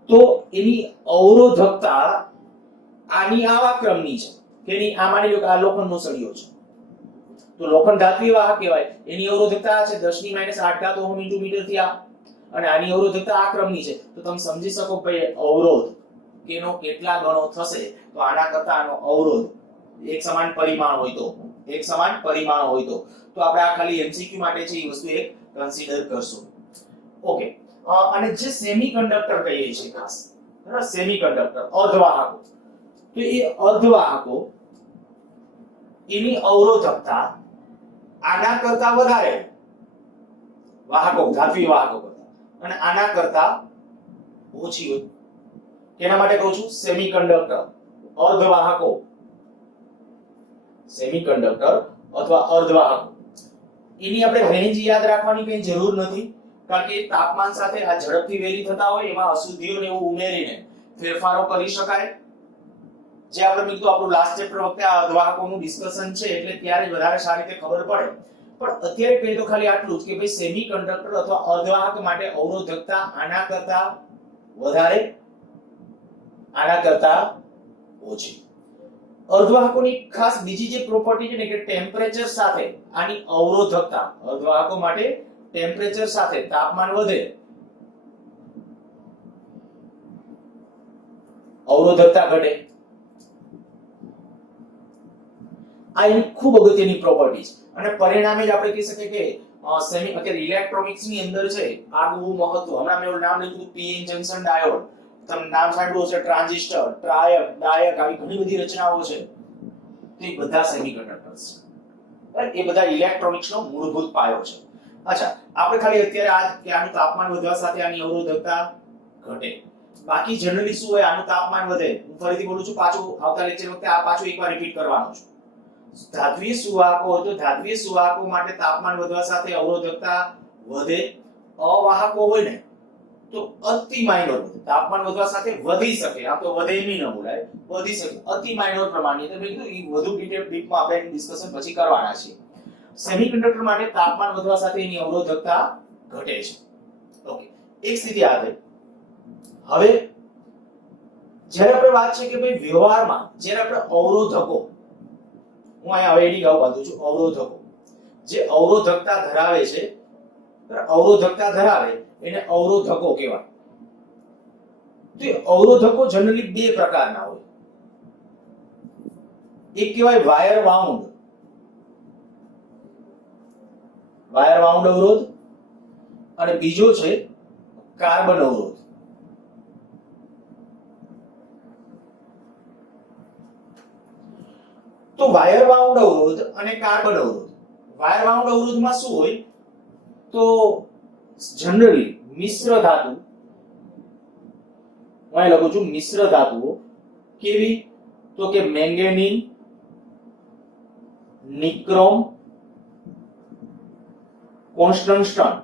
તો એની અવરોધકતા આની આવા ક્રમની છે કે ની આ માની લો કે આ લોખંડનો સળિયો છે, તો લોખંડ ધાત્વિય વાહક કહેવાય, એની અવરોધકતા છે 10⁻8 ઓહમ × મીટર થી આ, અને આની અવરોધકતા આ ક્રમની છે, તો તમે સમજી શકો ભાઈ અવરોધ કેનો કેટલા ગણો થશે, તો આના કરતા આનો અવરોધ એક સમાન પરિમાણ હોય તો, એક સમાન પરિમાણ હોય તો આપણે આ ખાલી એમસીક્યુ માટે છે એ વસ્તુ એક કન્સિડર કરશું. ઓકે, અને જે સેમીકન્ડક્ટર કહીએ છીએ ખાસ, બરાબર, સેમીકન્ડક્ટર અર્ધવાહકો, તો એ અર્ધવાહકો એની અવરોધકતા આના કરતા વધારે, વાહકો ધાત્વિય વાહકો કરતા, અને આના કરતા ઓછી હોય. કેના માટે કહું છું? સેમીકન્ડક્ટર અર્ધવાહકો, સેમીકન્ડક્ટર અથવા અર્ધવાહકો, એની આપણે રેન્જ યાદ રાખવાની કઈ જરૂર નથી, કારણ કે તાપમાન સાથે આ ઝડપથી વેરી થતા હોય, એમાં અશુદ્ધિઓને એવું ઉમેરીને ફેરફારો કરી શકાય. જે આપણે મિત્રો આપણું લાસ્ટ ચેપ્ટર વખતે આ અર્ધવાહકોનું ડિસ્કશન છે એટલે ત્યારે વધારે સારી રીતે ખબર પડે, પણ અત્યારે કહીએ તો ખાલી આટલું જ કે ભાઈ સેમીકન્ડક્ટર અથવા અર્ધવાહક માટે અવરોધકતા આના કરતા વધારે, આના કરતા ઓછી. અર્ધવાહકોની ખાસ બીજી જે પ્રોપર્ટી છે ને કે ટેમ્પરેચર સાથે આની અવરોધકતા, અર્ધવાહકો માટે ટેમ્પરેચર સાથે તાપમાન વધે, અવરોધકતા ઘટે. આ એની ખૂબ અગત્યની પ્રોપર્ટી છે, અને પરિણામે જ આપણે કહી શકીએ કે સેમી અત્યારે ઇલેક્ટ્રોનિક્સ ની અંદર છે આ બહુ મહત્વ. હમણાં મેં નામ લીધું પીએન જંકશન ડાયોડ, તમે નામ સાંભળ્યું હશે, ટ્રાન્ઝિસ્ટર, ટ્રાયક, ડાયક, આવી ઘણી બધી રચનાઓ છે, તે બધા સેમીકન્ડક્ટર્સ છે, એ બધા ઇલેક્ટ્રોનિક્સનો મૂળભૂત પાયો છે. અચ્છા, આપણે ખાલી અત્યારે આ કે આનું તાપમાન વધવા સાથે આની અવરોધકતા ઘટે. બાકી જનરલી શું હોય, આનું તાપમાન વધે, હું ફરીથી બોલું છું, પાછું આવતા લેક્ચર વખતે આ પાછું એકવાર રિપીટ કરવાનું છે. ધાત્વિય સુવાહકો હોય તો ધાત્વિય સુવાહકો માટે તાપમાન વધવા સાથે અવરોધકતા વધે. અવાહકો હોય ને તો અતિ માઇનોર, તાપમાન વધવા સાથે વધી શકે, આમ તો વધે એમ ન બોલાય, વધી શકે, અતિ માઇનોર પ્રમાણની. તો મેં કીધું એ વધુ ડીપમાં આપણે ડિસ્કશન પછી કરવાના છે. સેમીકન્ડક્ટર માટે તાપમાન વધવા સાથે એની અવરોધકતા ઘટે છે. ઓકે, એક સ્થિતિ આ થઈ. હવે જ્યારે આપણે વાત છે કે ભાઈ વ્યવહારમાં જ્યારે આપણે અવરોધકો, હું અહીંયા એડી ગાઉ બાંધું છું, અવરોધકો જે અવરોધકતા ધરાવે છે, અવરોધકતા ધરાવે એને અવરોધકો કહેવાય. તો અવરોધકો જનરલી બે પ્રકારના હોય. એક કહેવાય વાયર વાઉન્ડ, વાયર વાઉન્ડ અવરોધ, અને બીજો છે કાર્બન અવરોધ. તો વાયર વાઉન્ડ અવરોધ અને કાર્બન અવરોધ. વાયર વાઉન્ડ અવરોધમાં શું હોય, તો જનરલી મિશ્ર ધાતુ, હું અહીં લખું છું મિશ્ર ધાતુઓ, કેવી, તો કે મેંગેનીન, નિક્રોમ, કોન્સ્ટન્ટન.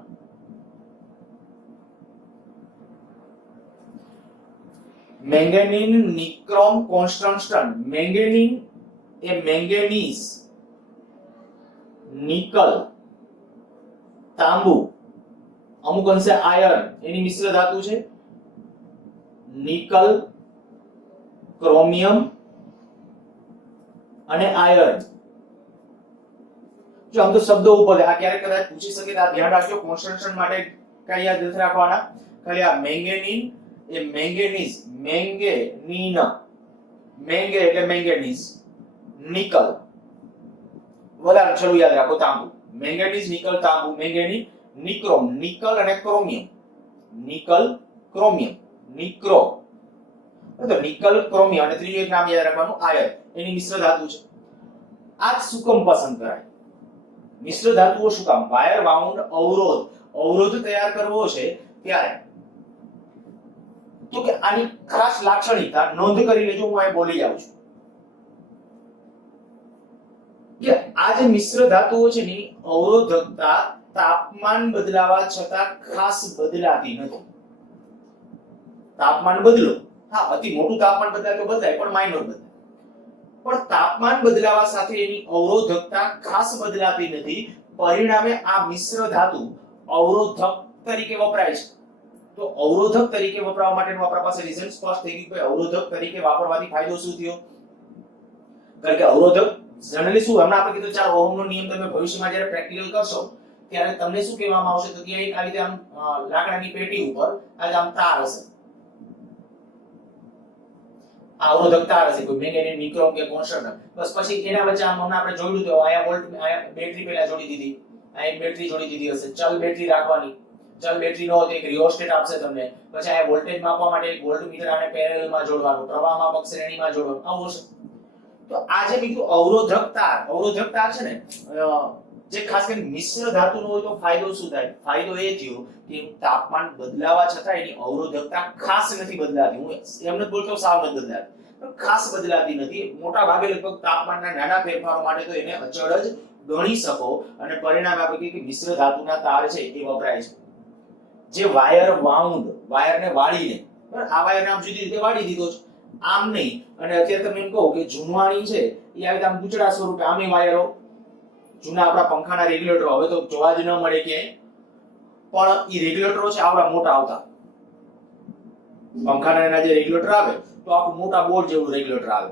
મેંગેનીન, નિક્રોમ, કોન્સ્ટન્ટન. મેંગેનીન એ મેંગેનીઝ, નિકલ, તાંબુ, અમુક અંશે આયર્ન એની મિશ્ર ધાતુ છે. નિકલ, ક્રોમિયમ અને આયર્ન. જો આમ તો શબ્દો ઉપર આ ક્યારેક કદાચ પૂછી શકે તો આ ધ્યાન રાખજો. કોન્સ્ટન્ટન માટે કઈ યાદ નથી રાખવાના, ખાલી આ મેંગેનીન એ મેંગેનીઝ, મેંગેનીન, મેંગે એટલે મેંગેનીઝ, નિકલ, વધારે ચલો યાદ રાખો, તાંબુ. મેંગેનીઝ, નિકલ, તાંબુ, મેંગેનીન, નિક્રોમ, નિકલ અને ક્રોમિયમ, નિકલ, ક્રોમિયમ, નિક્રો, તો નિકલ, ક્રોમિયમ, અને ત્રીજું એક નામ યાદ રાખવાનું આયર્ન, એની મિશ્ર ધાતુ છે. આ જ શું કામ પસંદ કરાય? મિશ્ર ધાતુઓ શું કામ? વાયર વાઉન્ડ અવરોધ, અવરોધ તૈયાર કરવો છે ત્યારે. તો કે આની ખાસ લાક્ષણિકતા નોંધ કરી લેજો, હું અહીં બોલી જાઉં છું કે આ જે મિશ્ર ધાતુઓ છે ની અવરોધકતા તાપમાન બદલાવા છતાં ખાસ બદલાતી નથી. તાપમાન બદલો, હા અતિ મોટું તાપમાન બદલાય તો બદલાય, પણ માઇનર બદલાય. પણ તાપમાન બદલાવા સાથે એની અવરોધકતા ખાસ બદલાતી નથી, પરિણામે આ મિશ્ર ધાતુ અવરોધક તરીકે વપરાય છે. તો અવરોધક તરીકે વપરાવા માટેનું આપણા પાસે રીઝન સ્પષ્ટ થઈ ગયું કે અવરોધક તરીકે વાપરવાથી ફાયદો શું થયો? કારણ કે અવરોધક જનરલી શું, હમણાં આપણે કીધું 4 ઓહમનો નિયમ તમે ભવિષ્યમાં જ્યારે પ્રેક્ટિકલ કરશો ત્યારે તમને શું કહેવામાં આવશે તો ત્યાં એક આ રીતે આમ લાકડાની પેટી ઉપર આમ તાર હશે, આ અવરોધક તાર હશે, કોઈ મેંગેનીઝ, નિક્રોમ કે કોન્સ્ટન્ટ. બસ પછી એના વચ્ચે આમ હમણાં આપણે જોયું તો આયા વોલ્ટ, આયા બેટરી પહેલા જોડી દીધી, આ એક બેટરી જોડી દીધી હશે, ચલ બેટરી રાખવાની. ચલ બેટરી નો એક રિયોસ્ટેટ આપશે તમને, પછી આ વોલ્ટેજ માપવા માટે એક વોલ્ટમીટર આને પેરેલલમાં જોડવાનું, પ્રવાહ માપક શ્રેણીમાં જોડવાનું, આવું હશે. તો આ જે બીજું અવરોધક તાર છે ને, જે ખાસ કરીને મિશ્ર ધાતુનો હોય તો ફાયદો શું થાય? ફાયદો એ થયો કે તાપમાન બદલાવા છતાં એની અવરોધકતા ખાસ નથી બદલાતી. હું એમ નથી બોલતો સાવ નથી બદલાતી, પણ ખાસ બદલાતી નથી. મોટા ભાગે લગભગ તાપમાનના નાના ફેરફારો માટે તો એને અચળ જ ગણી શકો, અને પરિણામે આપણે કહીએ કે મિશ્ર ધાતુના તાર છે એ વપરાય છે. જે વાયર વાઉન્ડ, વાયરને વાળીને, આ વાયરને આમ જુદી રીતે વાળી દીધો છે, આમ નહીં. અને અત્યારે તમે એમ કહો કે જૂનવાણી છે એ આવી આમ ગુચડા સ્વરૂપે, આમે વાયરો જૂના આપણા પંખાના રેગ્યુલેટરો હવે તો જોવા જ ન મળે ક્યાંય, પણ એ રેગ્યુલેટરો છે આવડા મોટા આવતા. પંખાના જે રેગ્યુલેટર આવે તો આખું મોટા બોર્ડ જેવું રેગ્યુલેટર આવે.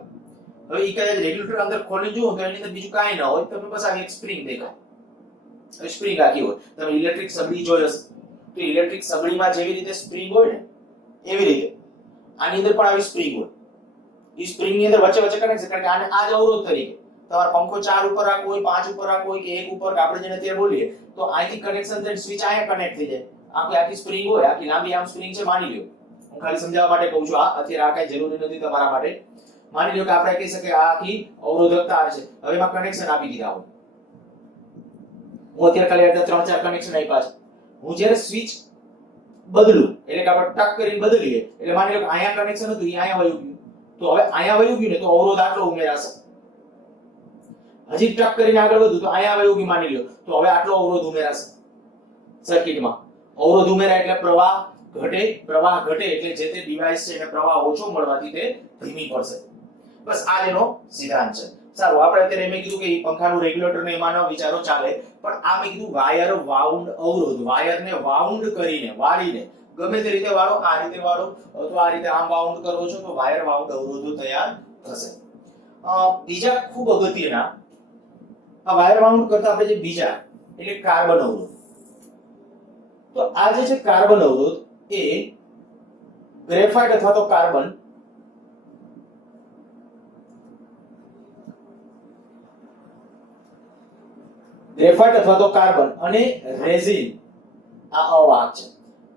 હવે એ કદાચ રેગ્યુલેટર અંદર ખોલી જુઓ તો એની અંદર બીજું કાંઈ ન હોય, તમે બસ આ એક સ્પ્રિંગ દેખાય. હવે સ્પ્રિંગ આખી હોય. તમે ઇલેક્ટ્રિક સગડી જોઈ હશે તો ઇલેક્ટ્રિક સગડીમાં જેવી રીતે સ્પ્રિંગ હોય ને એવી રીતે આની અંદર પણ આવી સ્પ્રિંગ હોય. એ સ્પ્રિંગ ની અંદર વચ્ચે વચ્ચે કનેક્શન, કારણ કે આને આ જ અવરોધ તરીકે તમારે પંખો 4 ઉપર રાખવો હોય, 5 ઉપર રાખવો હોય કે 1 ઉપર, આપણે જેને અત્યારે બોલીએ તો અહીંથી કનેક્શન થઈને સ્વિચ અહીંયા કનેક્ટ થઈ જાય. આખી સ્પ્રિંગ હોય, આખી લાંબી આમ સ્પ્રિંગ છે માની લ્યો. હું ખાલી સમજાવવા માટે કહું છું, અત્યારે આ કઈ જરૂરી નથી તમારા માટે. માની લ્યો કે આપણે કહી શકીએ આ આખી અવરોધક તાર છે, હવે એમાં કનેક્શન આપી દીધા હોય. હું અત્યારે ખાલી 3-4 કનેક્શન આપ્યા છે. હું જ્યારે સ્વિચ બદલું એટલે કે આપણે ટક કરીને બદલીએ એટલે માની લો કે અહીંયા કનેક્શન હતું, અહીંયા વયું ગયું, તો હવે અહીંયા વયું ગયું ને તો અવરોધ આટલો ઉમેરાશે. હજી ટક કરીને આગળ વધું તો અહીંયા વયું ગયું માની લો, તો હવે આટલો અવરોધ ઉમેરાશે સર્કિટમાં. અવરોધ ઉમેરાય એટલે પ્રવાહ ઘટે એટલે જે તે ડિવાઇસ છે એને પ્રવાહ ઓછો મળવાથી તે ધીમી પડશે. બસ આ એનો સિદ્ધાંત છે. સારું, આપણે અત્યારે મેં કીધું કે પંખાનું રેગ્યુલેટર ને એમાં ન વિચારો ચાલે, પણ આ મેં કીધું વાયર વાઉન્ડ અવરોધ, વાયરને વાઉન્ડ કરીને, વાળીને, ગમે તે રીતે વાળો, આ રીતે વાળો અથવા આ રીતે આમ વાઉન્ડ કરો છો તો વાયર વાઉન્ડ અવરોધો તૈયાર થશે. બીજા ખૂબ અગત્યના આ વાયર વાઉન્ડ કરતા આપણે જે બીજા એટલે કાર્બન અવરોધ. તો આ જે છે કાર્બન અવરોધ એ ગ્રેફાઇટ અથવા તો કાર્બન અને રેઝિન આ અવાહક છે.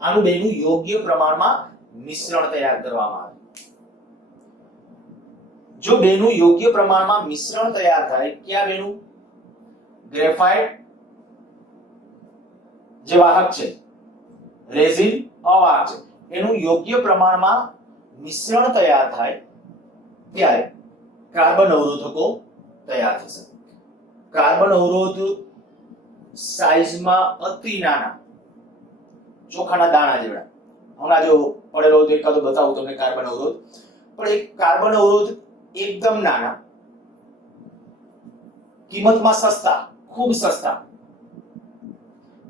આનું બેનું યોગ્ય પ્રમાણમાં મિશ્રણ તૈયાર કરવામાં આવે. જો બેનું યોગ્ય પ્રમાણમાં મિશ્રણ તૈયાર થાય, ક્યાં બેનું? ગ્રેફાઇટ જે વાહક છે, રેઝિન અવાહક છે, એનું યોગ્ય પ્રમાણમાં મિશ્રણ તૈયાર થાય ત્યારે કાર્બન અવરોધકો તૈયાર થશે. કાર્બન અવરોધ સાઈઝમાં અતિ નાના, ચોખાના દાણા જેવડા. હમણાં જો પડેલો એકાદો બતાવું તમને કાર્બન અવરોધ, પણ એક કાર્બન અવરોધ એકદમ નાના, કિંમતમાં સસ્તા, ખૂબ સસ્તા,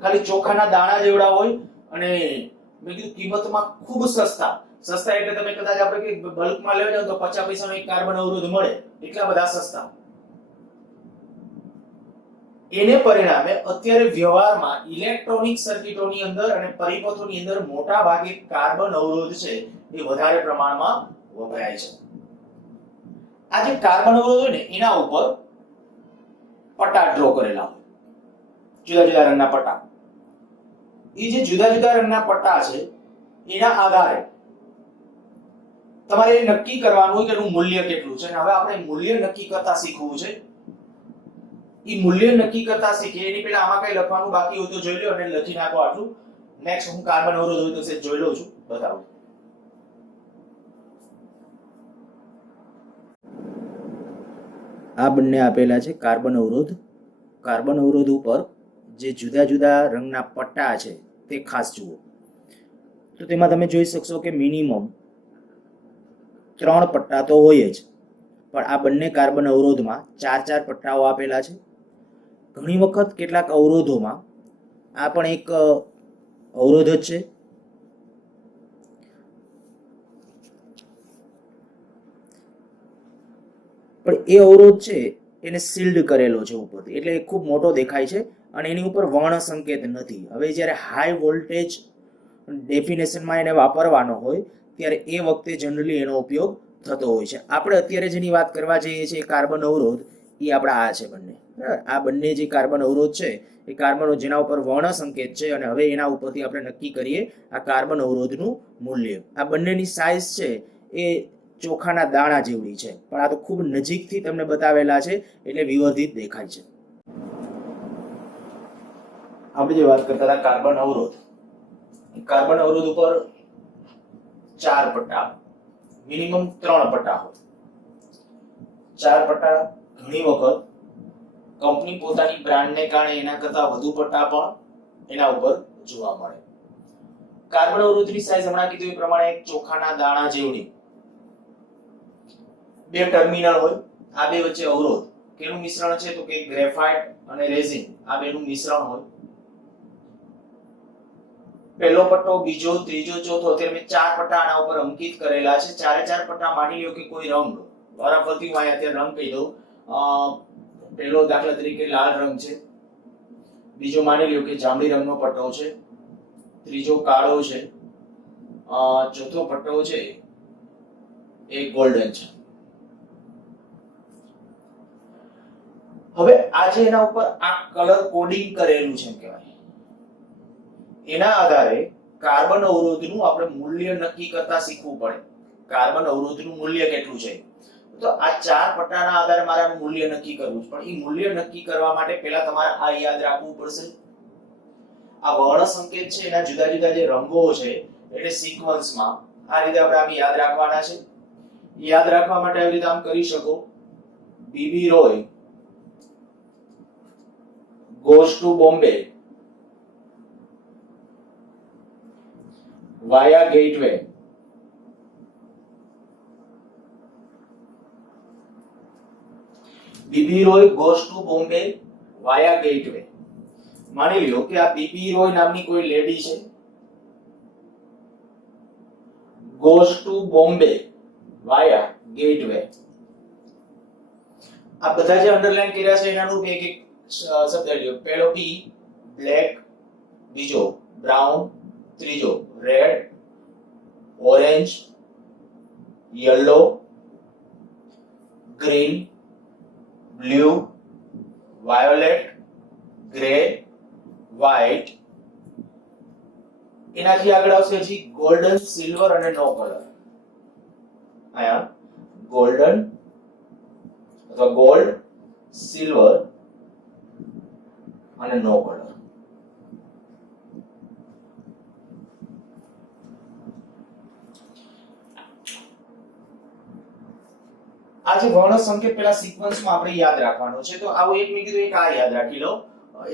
ખાલી ચોખાના દાણા જેવડા હોય, અને મેં કીધું કિંમતમાં ખૂબ સસ્તા. સસ્તા એટલે તમે કદાચ આપણે કે બલ્કમાં લેવા જાવ તો 50 પૈસાનો એક કાર્બન અવરોધ મળે, એટલા બધા સસ્તા. એને પરિણામે અત્યારે વ્યવહારમાં ઇલેક્ટ્રોનિક સર્કિટોની અંદર અને પરિપથોની અંદર મોટા ભાગે કાર્બન અવરોધ છે એ વધારે પ્રમાણમાં વપરાય છે. આ જે કાર્બન અવરોધ હોય ને એના ઉપર પટ્ટા ડ્રો કરેલા હોય, જુદા જુદા રંગના પટ્ટા. એ જે જુદા જુદા રંગના પટ્ટા છે એના આધારે તમારે નક્કી કરવાનું હોય કે એનું મૂલ્ય કેટલું છે. અને હવે આપણે મૂલ્ય નક્કી કરતા શીખવું છે. એ મૂલ્ય નક્કી કરતા શીખીએ એની પહેલા આમાં કઈ લખવાનું બાકી હોય તો જોઈ લો અને લખી નાખો આટલું. નેક્સ્ટ હું કાર્બન અવરોધ હોય તો જોઈ લઉં છું, બતાવું. આ બંને આપેલા છે કાર્બન અવરોધ. કાર્બન અવરોધ ઉપર જે જુદા જુદા રંગના પટ્ટા છે તે ખાસ જુઓ. તો તેમાં તમે જોઈ શકશો કે મિનિમમ 3 પટ્ટા તો હોય જ, પણ આ બંને કાર્બન અવરોધમાં 4 પટ્ટાઓ આપેલા છે. ઘણી વખત કેટલાક અવરોધોમાં આ પણ એક અવરોધ જ છે, પણ એ અવરોધ છે એને સીલ્ડ કરેલો છે ઉપરથી, એટલે એ ખૂબ મોટો દેખાય છે અને એની ઉપર વર્ણ સંકેત નથી. હવે જ્યારે હાઈ વોલ્ટેજ ડેફિનેશનમાં એને વાપરવાનો હોય ત્યારે એ વખતે જનરલી એનો ઉપયોગ થતો હોય છે. આપણે અત્યારે જેની વાત કરવા જઈએ છીએ કાર્બન અવરોધ, એ આપણા આ છે બંને. આ બંને જે કાર્બન અવરોધ છે એ કાર્બન જેના ઉપર વર્ણ સંકેત છે, અને હવે એના ઉપરથી આપણે નક્કી કરીએ આ કાર્બન અવરોધનું મૂલ્ય. આ બંનેની સાઇઝ છે એ ચોખાના દાણા જેવડી છે, પણ આ તો ખૂબ નજીકથી તમને બતાવેલા છે એટલે વિવર્ધિત દેખાય છે. આપણે જે વાત કરતા હતા કાર્બન અવરોધ, કાર્બન અવરોધ ઉપર 4 પટ્ટા, મિનિમમ 3 પટ્ટા હોય. 4 પટ્ટા ઘણી વખત કંપની પોતાની બ્રાન્ડને કારણે એના કરતા વધુ પટ્ટા પણ એના ઉપર જોવા મળે. કાર્બન અવરોધની સાઈઝ હમણાં કીધું એ પ્રમાણે ચોખાના દાણા જેવડી. 2 ટર્મિનલ હોય, આ બે વચ્ચે અવરોધ. કેનું મિશ્રણ છે તો કે ગ્રેફાઇટ અને રેઝિન, આ બેનું મિશ્રણ હોય. પહેલો પટ્ટો, બીજો, ત્રીજો, ચોથો, અત્યારે મેં 4 પટ્ટા આના ઉપર અંકિત કરેલા છે. 4 પટ્ટા માની લ્યો કે કોઈ રંગ વારાફરતી હું અહીંયા રંગ કહી દઉં. પહેલો દાખલા તરીકે લાલ રંગ છે, બીજો માની લ્યો કે જાંબલી રંગનો પટ્ટો છે, ત્રીજો કાળો છે, ચોથો પટ્ટો છે એ ગોલ્ડન છે. હવે આજે એના ઉપર આ કલર કોડિંગ કરેલું છે કહેવાય, એના આધારે કાર્બન અવરોધનું આપણે મૂલ્ય નક્કી કરતા શીખવું પડે. કાર્બન અવરોધનું મૂલ્ય કેટલું છે, તો આ 4 પટ્ટાના આધારે મારે મૂલ્ય નક્કી કરવું છે. પણ એ મૂલ્ય નક્કી કરવા માટે પહેલા તમારે આ યાદ રાખવું પડશે. આ વર્ણ સંકેત છે એના જુદા જુદા જે રંગો છે એટલે સિક્વન્સમાં આ રીતે આપણે આમ યાદ રાખવાના છે. યાદ રાખવા માટે આવી રીતે આમ કરી શકો. B B Roy goes to Bombay via Gateway. B B Roy goes to Bombay via Gateway. માની લ્યો કે આ બીબી રોય નામની કોઈ લેડી છે, goes to Bombay via Gateway. આ બધા જે અંડરલાઈન કર્યા છે એનાનું એક એક શબ્દ લ્યો. પહેલો બી બ્લેક, બીજો બ્રાઉન, ત્રીજો red, orange, yellow, green, blue, violet, grey, white. એનાથી આગળ આવશે હજી ગોલ્ડન, સિલ્વર અને નો કલર. આયા ગોલ્ડન અથવા ગોલ્ડ, સિલ્વર અને નો કલર. આ જે વર્ણ સંકેત પેલા સિક્વન્સમાં આપણે યાદ રાખવાનો છે. તો આવું એક મેં કીધું એક આ યાદ રાખી લો.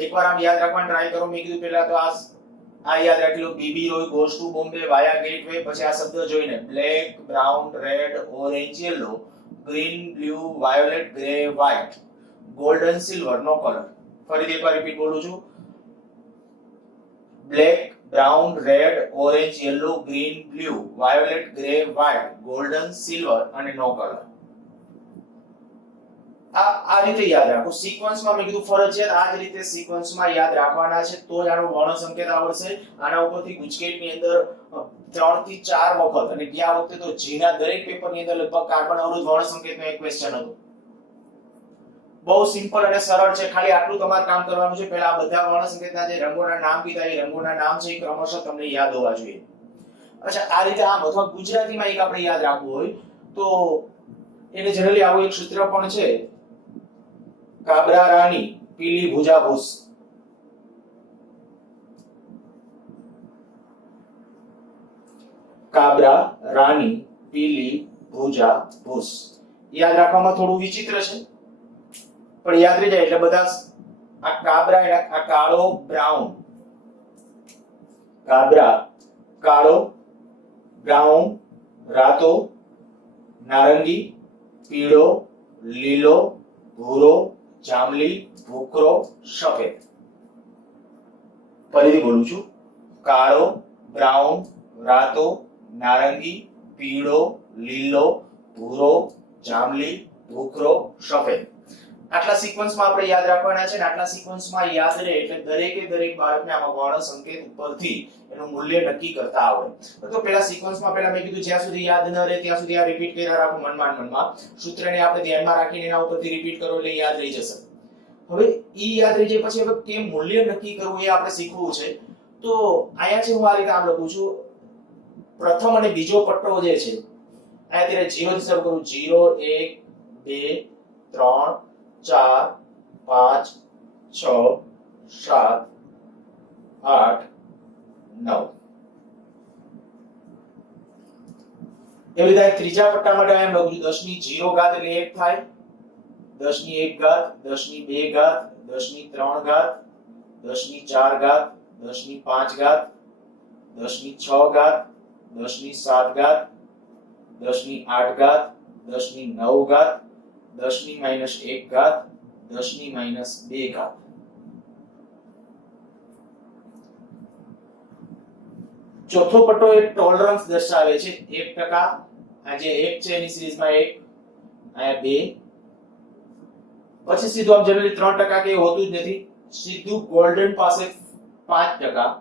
એકવાર આમ યાદ રાખવાનો ટ્રાય કરો. મેં કીધું પેલા તો આ યાદ રાખી લો. B B Roy goes to Bombay via gateway. પછી આ શબ્દ જોઈને black, brown, red, orange, yellow, green, blue, violet, grey, white, golden, silver, નો કલર. ફરીથી એકવાર રિપીટ બોલું છું. Black, brown, red, orange, yellow, green, blue, violet, grey, white, golden, silver અને નો કલર. આ રીતે યાદ રાખો. સિક્વન્સમાં મેં કીધું ફરજિયાત આ જ રીતે સિક્વન્સમાં યાદ રાખવાના છે, તો જ આનો વર્ણ સંકેત આવડશે. આના ઉપરથી ગુજકેટની અંદર 3 થી 4 વખત અને ગયા વખતે તો જીના દરેક પેપરની અંદર લગભગ કાર્બન અવરોધ વર્ણ સંકેતનો એક ક્વેશ્ચન હતો. બહુ સિમ્પલ અને સરળ છે. ખાલી આટલું તમારે કામ કરવાનું છે. પહેલા આ બધા વર્ણ સંકેતના જે રંગોના નામ કીધા એ રંગોના નામ છે એ ક્રમશઃ તમને યાદ હોવા જોઈએ. અચ્છા, આ રીતે આમ અથવા ગુજરાતીમાં એક આપણે યાદ રાખવું હોય તો એને જનરલી આવું એક સૂત્ર પણ છે. કાબરા રાની પીલી ભુજા ભૂસ. કાબરા રાની પીલી ભુજા ભૂસ. યાદ રાખવામાં થોડું વિચિત્ર છે, પણ યાદ રહી જાય એટલે બધા. આ કાબરા આ કાળો બ્રાઉન, કાબરા કાળો, બ્રાઉન રાતો, નારંગી, પીળો, લીલો, ભૂરો, જાંબલી, ભૂખરો, સફેદ. ફરીથી બોલું છું. કાળો, બ્રાઉન, રાતો, નારંગી, પીળો, લીલો, ભૂરો, જાંબલી, ભૂખરો, સફેદ. આટલા સિક્વન્સમાં આપણે યાદ રાખવાના છે ને આટલા સિક્વન્સમાં યાદ રહે એટલે દરેકે દરેક બાળકને આમાં વર્ણ સંકેત ઉપરથી એનું મૂલ્ય નક્કી કરતા આવડે. તો પેલા સિક્વન્સમાં પેલા મેં કીધું જ્યાં સુધી યાદ ન રહે ત્યાં સુધી આ રિપીટ કર્યા રાખો મનમાં. સૂત્રને આપણે ધ્યાનમાં રાખીને એના ઉપરથી રિપીટ કરો એટલે યાદ રહી જશે. હવે ઈ યાદ રહી જાય પછી હવે કેમ મૂલ્ય નક્કી કરવું એ આપણે શીખવું છે. તો અહીંયા છે હું આ રીતે આમ લખું છું. પ્રથમ અને બીજો પટ્ટો જે છે અહીંયા ત્યારે 0 થી શરૂ કરું. 0 1 2 3 4 5 6 7 8 9. એવી રીતે ત્રીજા પટ્ટા માટે એમ લખું છું 10 ની 0 ઘાત એટલે 1 થાય, 10 ની 1 ઘાત, 10 ની 2 ઘાત, 10 ની 3 ઘાત, 10 ની 4 ઘાત, 10 ની 5 ઘાત, 10 ની 6 ઘાત, 10 ની 7 ઘાત, 10 ની 8 ઘાત, 10 ની 9 ઘાત, 10 ની -1 ઘાત, 10 ની -2 ઘાત. ચોથો પટ્ટો એક ટોલરન્સ દર્શાવે છે 1%. આ જે 1 છે એની સિરીઝમાં 1, અહીંયા 2. પછી સીધું આમ જનરલી 3% કે હોતું જ નથી. સીધું ગોલ્ડન પાસે 5%,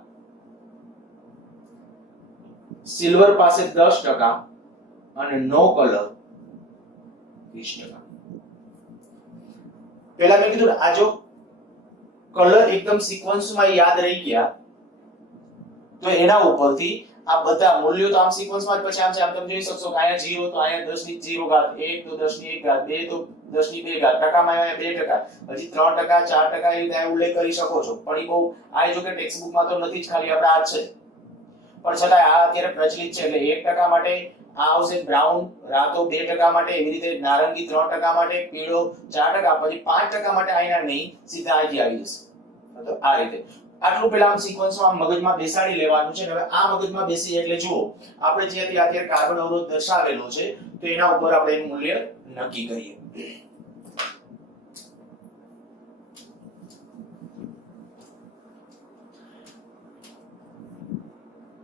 સિલ્વર પાસે 10% અને નો કલર 20%. પહેલા મેં કીધું આ જો કલર એકદમ સિક્વન્સમાં યાદ રહી ગયા તો એના ઉપરથી આ બધા મૂલ્યો તો આમ સિક્વન્સમાં જ પછી આમ છે. આમ તમે જોઈ શકશો કે અહીંયા 0 તો અહીંયા 10 ની 0 ઘાત, 1 તો 10 ની 1 ઘાત, 2 તો 10 ની 2 ઘાત, ટકામાં અહીંયા 2%, હજી 3%, 4% એ રીતે ઉલ્લેખ કરી શકો છો. પણ એ બહુ આ જો કે ટેક્સ્ટ બુકમાં તો નથી જ, ખાલી આપણે આ જ છે. પણ છતાં આ અત્યારે પ્રચલિત છે એટલે 1% માટે આ આવશે બ્રાઉન, રાતો 2% માટે, એવી રીતે નારંગી 3% માટે, પીળો 4%, પછી 5% માટે આઈના નહીં, સીધા અહીંથી આવી જશે. તો આ રીતે આટલું પેલા આમ સિક્વન્સમાં આમ મગજમાં બેસાડી લેવાનું છે. હવે આ મગજમાં બેસી એટલે જુઓ આપણે જે અત્યારે કાર્બન અવરોધ દર્શાવેલો છે તો એના ઉપર આપણે એનું મૂલ્ય નક્કી કરીએ.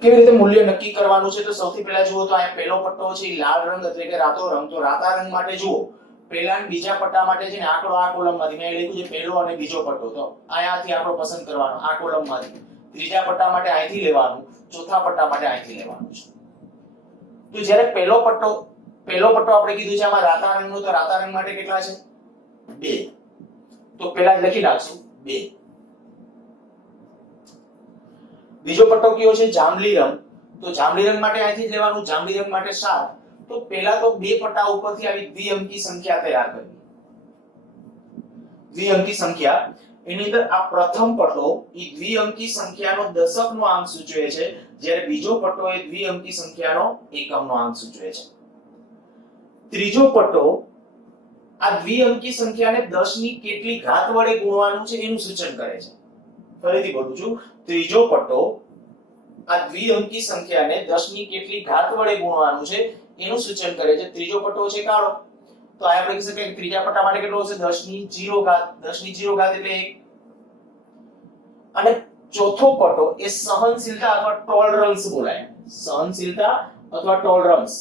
કેવી રીતે મૂલ્ય નક્કી કરવાનું છે તો સૌથી પહેલા જુઓ તો અહીંયા પહેલો પટ્ટો છે એ લાલ રંગ એટલે કે રાતો રંગ. તો રાતા રંગ માટે જુઓ પહેલા અને બીજા પટ્ટા માટે છે ને આંકડો આ કોલમમાંથી મેં લખ્યું છે પહેલો અને બીજો પટ્ટો. તો અહીંયાથી આંકડો પસંદ કરવાનો આ કોલમમાંથી. ત્રીજા પટ્ટા માટે અહીંથી લેવાનું, ચોથા પટ્ટા માટે અહીંથી લેવાનું છે. તો જ્યારે પહેલો પટ્ટો આપણે કીધું છે આમાં રાતા રંગનો, તો રાતા રંગ માટે કેટલા છે 2. તો પહેલા જ લખી નાખશું 2. બીજો પટ્ટો કયો છે જાંબલી રંગ. તો જાંબલી રંગ માટે અહીંથી જ લેવાનું, જાંબલી રંગ માટે 7. તો પહેલા તો બે પટ્ટા ઉપરથી આવી દ્વિઅંકી સંખ્યા તૈયાર કરવી. દ્વિઅંકી સંખ્યા એની અંદર આ પ્રથમ પટ્ટો એ દ્વિઅંકી સંખ્યાનો દશકનો અંક સૂચવે છે, જ્યારે બીજો પટ્ટો એ દ્વિઅંકી સંખ્યાનો એકમનો અંક સૂચવે છે. ત્રીજો પટ્ટો આ દ્વિઅંકી સંખ્યાને 10 ની કેટલી ઘાત વડે ગુણવાનું છે એનું સૂચન કરે છે. ફરીથી બોલું છું, ત્રીજો પટ્ટો આ દ્વિઅંકી સંખ્યાને 10 ની કેટલી ઘાત વડે ગુણવાનું છે એનું સૂચન કરે છે. ત્રીજો પટ્ટો છે કાળો. તો આ આપણે કહી શકીએ કે ત્રીજા પટ્ટા માટે કેટલો હશે 10 ની 0 ઘાત. 10 ની 0 ઘાત એટલે 1. અને ચોથો પટ્ટો એ સહનશીલતા અથવા ટોલરન્સ બોલાય. સહનશીલતા અથવા ટોલરન્સ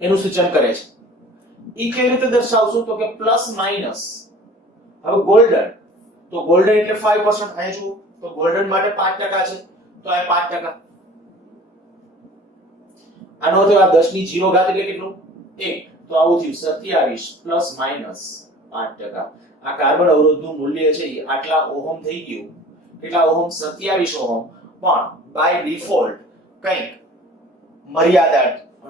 એનું સૂચન કરે છે. ઈ કેવી રીતે દર્શાવશું તો કે પ્લસ માઈનસ. હવે ગોલ્ડન, તો ગોલ્ડન એટલે 5%. અહીંયા જુઓ તો ગોલ્ડન માટે 5% છે તો આ 5%. આનો તો આ 10 ની 0 ઘાત એટલે કેટલું 1. તો આવું થયું 27 પ્લસ માઈનસ 5%. આ કાર્બન અવરોધનું મૂલ્ય છે એ આટલા ઓહમ થઈ ગયું. કેટલા ઓહમ 27 ઓહમ. પણ બાય ડિફોલ્ટ કંઈક મર્યાદા,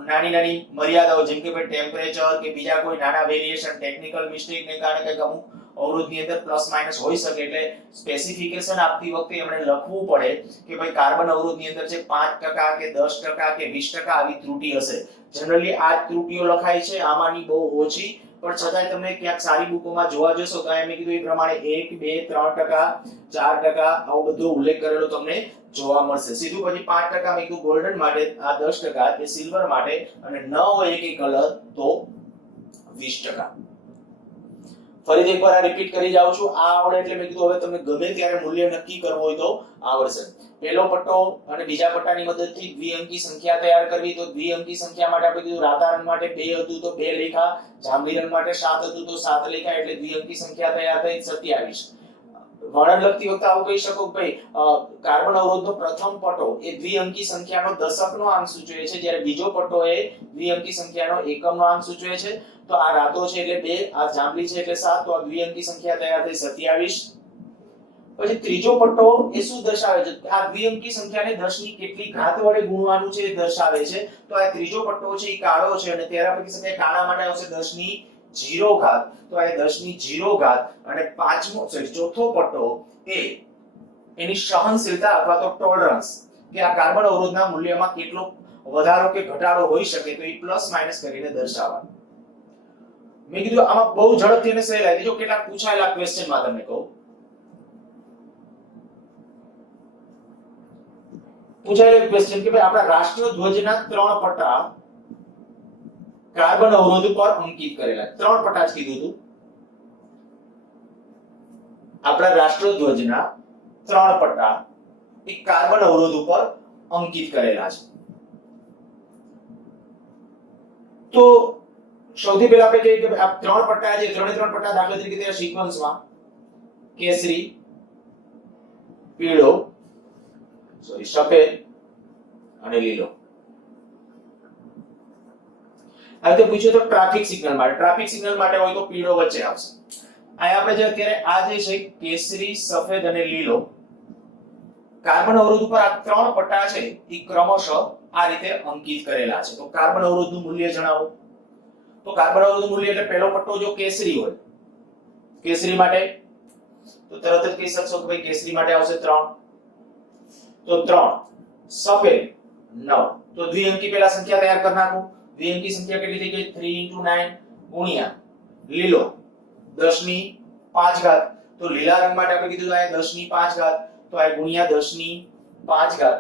નાની મર્યાદાઓ જેમ કે ભાઈ ટેમ્પરેચર કે બીજા કોઈ નાના વેરીએશન, ટેકનિકલ મિસ્ટેક ને કારણે કંઈક અમુક અવરોધની અંદર પ્લસ માઈનસ હોઈ શકે. એટલે સ્પેસિફિકેશન આપતી વખતે એમણે લખવું પડે કે ભાઈ કાર્બન અવરોધની અંદર છે 5% કે 10% કે 20% આવી ત્રુટિ હશે. જનરલી આ ત્રુટિઓ લખાય છે, આમાંની બહુ ઓછી પણ છતાંય તમે ક્યાંક સારી બુકોમાં જોવા જશો તો મેં કીધું એ પ્રમાણે 1 2 3% 4% આવો બધો ઉલ્લેખ કરેલો તમને જોવા મળશે. સીધું પછી 5% મેં કીધું ગોલ્ડન માટે, આ 10% એ સિલ્વર માટે, અને ન હોય એક કલર તો 20%. ફરીથી એકવાર આ રિપીટ કરી જાઉં છું. આ આવડે એટલે મેં કીધું હવે તમને ગમે ત્યારે મૂલ્ય નક્કી કરવું હોય તો આવડશે. પહેલો પટ્ટો અને બીજા પટ્ટાની મદદથી દ્વિઅંકી સંખ્યા તૈયાર કરવી. તો દ્વિઅંકી સંખ્યા માટે આપણે કીધું રાતા રંગ માટે 2 હતું તો 2 લખ્યા, જાંબલી રંગ માટે 7 હતું તો 7 લખ્યા, એટલે દ્વિઅંકી સંખ્યા તૈયાર થઈ 27. વર્ણન લખતી વખતે આવું કહી શકો કે ભાઈ કાર્બન અવરોધનો પ્રથમ પટ્ટો એ દ્વિઅંકી સંખ્યાનો દશકનો આંક સૂચવે છે, જ્યારે બીજો પટ્ટો એ દ્વિઅંકી સંખ્યાનો એકમનો આંક સૂચવે છે. તો આ રાતો છે એટલે 2, આ જાંબલી છે એટલે 7, તો આ દ્વિઅંકી સંખ્યા તૈયાર થઈ 27. પછી ત્રીજો પટ્ટો એ શું દર્શાવે છે? આ દ્વિઅંકી સંખ્યાને 10 ની કેટલી ઘાત વડે ગુણવાનું છે એ દર્શાવે છે. તો આ ત્રીજો પટ્ટો છે એ કાળો છે, અને ત્યારે આપણે કહી શકીએ કાળા માટે આવશે 10 ની 0 ઘાત. તો આ 10 ની 0 ઘાત. અને ચોથો પટ્ટો એ એની સહનશીલતા અથવા તો ટોલરન્સ, કે આ કાર્બન અવરોધના મૂલ્યમાં કેટલો વધારો કે ઘટાડો હોઈ શકે, તો એ પ્લસ માઈનસ કરીને દર્શાવવાનું. મેં કીધું આમાં બહુ ઝડપથી અને સહેલાઈથી જો કેટલાક પૂછાયેલા ક્વેશ્ચનમાં તમને કહું. પૂછાયેલો ક્વેશ્ચન કે ભાઈ આપણા રાષ્ટ્રધ્વજના 3 પટ્ટા કાર્બન અવરોધ પર અંકિત કરેલા. 3 પટ્ટા જ કીધું હતું. આપણા રાષ્ટ્રધ્વજના 3 પટ્ટા એ કાર્બન અવરોધ ઉપર અંકિત કરેલા છે. તો સૌથી પહેલા આપણે કહીએ કે આ 3 પટ્ટા છે, 3 પટ્ટા દાખલા તરીકે તે સિક્વન્સમાં કેસરી, પીળો, સફેદ અને લીલો. આ તો પૂછ્યું તો ટ્રાફિક સિગ્નલ માટે. ટ્રાફિક સિગ્નલ માટે હોય તો પીળો વચ્ચે આવશે. આ આપણે જે અત્યારે આ જે છે કેસરી, સફેદ અને લીલો કાર્બન અવરોધ ઉપર આ 3 પટ્ટા છે એ ક્રમશઃ આ રીતે અંકિત કરેલા છે. તો કાર્બન અવરોધનું મૂલ્ય જણાવો. તો કાર્બન અવરોધનું મૂલ્ય એટલે પહેલો પટ્ટો જો કેસરી હોય, કેસરી માટે તો તરત જ કહી શકશો કે ભાઈ કેસરી માટે આવશે 3, તો 3, સફેદ 9. તો દ્વિઅંકી પહેલા સંખ્યા તૈયાર કરી નાખો. દ્વિઅંકી સંખ્યા કેટલી થઈ ગઈ? 3 * 9 ગુણ્યા લીલો 10 ની 5 ઘાત. તો લીલા રંગ માટે આપણે કીધું આ 10 ની 5 ઘાત, તો આ ગુણ્યા 10 ની 5 ઘાત.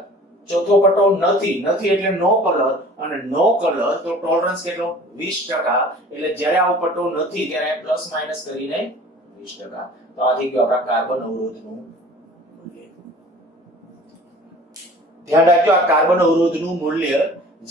ચોથો પટ્ટો નથી એટલે નો કલર, અને નો કલર તો ટોલરન્સ કેટલો? 20%. એટલે જ્યારે આવો પટ્ટો નથી ત્યારે પ્લસ માઈનસ કરીને 20%. તો આ થઈ ગયું આપણા કાર્બન અવરોધનું મૂલ્ય. ધ્યાન રાખજો આ કાર્બન અવરોધનું મૂલ્ય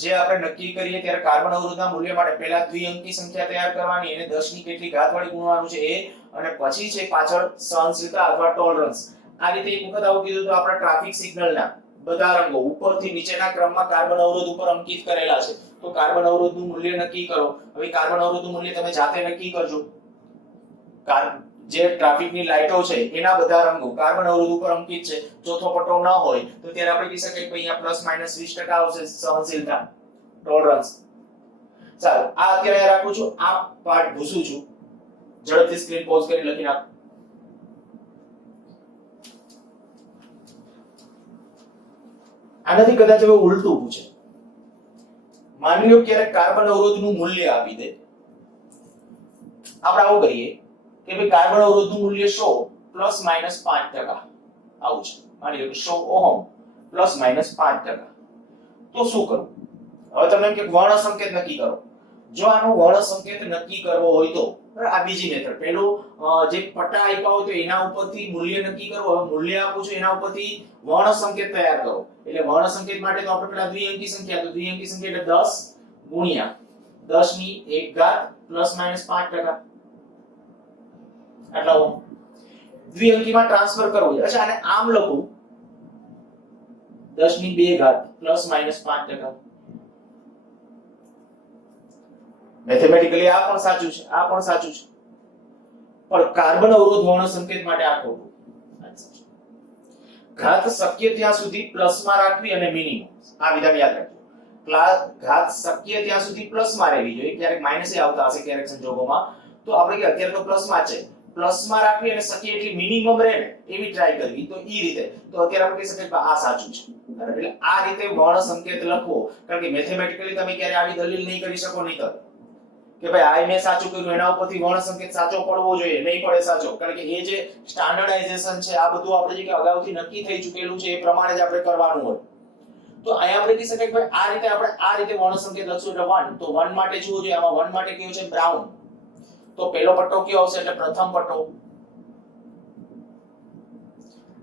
જે આપણે નક્કી કરીએ ત્યારે કાર્બન અવરોધના મૂલ્ય માટે પહેલા દ્વિઅંકી સંખ્યા તૈયાર કરવાની, એને 10 ની કેટલી ઘાત વડે ગુણવાનું છે એ, અને પછી છે પાછળ સહનશીલતા અથવા ટોલરન્સ. આ રીતે એક વખત આવું કીધું તો આપણા ટ્રાફિક સિગ્નલના બધા રંગો ઉપરથી નીચેના ક્રમમાં કાર્બન અવરોધ ઉપર અંકિત કરેલા છે. તો કાર્બન અવરોધનું મૂલ્ય નક્કી કરો. હવે કાર્બન અવરોધનું મૂલ્ય તમે જાતે નક્કી કરજો. જે ટ્રાફિકની લાઈટો છે એના બધા રંગો કાર્બન અવરોધ ઉપર અંકિત છે. ચોથો પટ્ટો ન હોય તો ત્યારે આપણે કહી શકીએ કે અહીંયા પ્લસ માઈનસ 20% આવશે સહનશીલતા, ટોલરન્સ. ચાલો આ અત્યારે રાખું છું. આ પાર્ટ ભૂસું છું. ઝડપથી સ્ક્રીન પોઝ કરી લખી નાખો. આનાથી કદાચ હવે ઉલટું પૂછે. માની લો ક્યારેક કાર્બન અવરોધનું મૂલ્ય આપી દે. આપણે આવું કરીએ કે ભાઈ કાર્બન અવરોધનું મૂલ્ય 100 પ્લસ માઈનસ 5% આવું છે. માની લો કે 100 ઓહમ પ્લસ માઈનસ 5%. તો શું કરવું? હવે તમે એમ કે વર્ણ સંકેત નક્કી કરો. જો આનો વર્ણ સંકેત નક્કી કરવો હોય તો આ બીજી મેથડ. પેલું જે પટ્ટા આપ્યા હોય તો એના ઉપરથી મૂલ્ય નક્કી કરો. હવે મૂલ્ય આપું છું એના ઉપરથી વર્ણ સંકેત તૈયાર કરો. એટલે વર્ણ સંકેત માટે તો આપણે પેલા દ્વિઅંકી સંખ્યા, તો દ્વિઅંકી સંખ્યા એટલે 10 ગુણ્યા 10 ની 1 ઘાત પ્લસ માઈનસ 5%. આટલા ઓમ દ્વિઅંકીમાં ટ્રાન્સફર કરવું છે. અચ્છા આને આમ લખું 10 ની 2 ઘાત પ્લસ માઈનસ 5%. મેથેમેટિકલી આ પણ સાચું છે, આ પણ સાચું છે, પણ કાર્બન અવરોધ વર્ણ સંકેત માટે આ ખોટું. ઘાત શક્ય ત્યાં સુધી પ્લસમાં રાખવી અને મિનિમમ. આ વિધાન યાદ રાખજો. ઘાત શક્ય ત્યાં સુધી પ્લસમાં રહેવી જોઈએ. ક્યારેક માઈનસ આવતા હશે ક્યારેક સંજોગોમાં, તો આપણે કે અત્યારે તો પ્લસમાં છે, પ્લસમાં રાખવી અને શક્ય એટલી મિનિમમ રહે ને એવી ટ્રાય કરવી. તો ઈ રીતે તો અત્યારે આપણે કહી શકીએ કે આ સાચું છે. એટલે આ રીતે વર્ણ સંકેત લખવો, કારણ કે મેથેમેટિકલી તમે ક્યારે આવી દલીલ નહીં કરી શકો નહીં. કે ભાઈ આ મેં સાચું કર્યું એના ઉપરથી વર્ણ સંકેત સાચો પડવો જોઈએ, નહીં પડે સાચો, કારણ કે એ જે સ્ટાન્ડર્ડાઇઝેશન છે આ બધું આપણે જે કે અગાઉથી નક્કી થઈ ચૂકેલું છે એ પ્રમાણે જ આપણે કરવાનું હોય. તો અહીંયા આપણે કહી શકાય કે ભાઈ આ રીતે આપણે આ રીતે વર્ણ સંકેત લખશું એટલે 1. તો 1 માટે જુઓ જોઈએ, આમાં 1 માટે કયો છે બ્રાઉન. તો પહેલો પટ્ટો કયો આવશે એટલે પ્રથમ પટ્ટો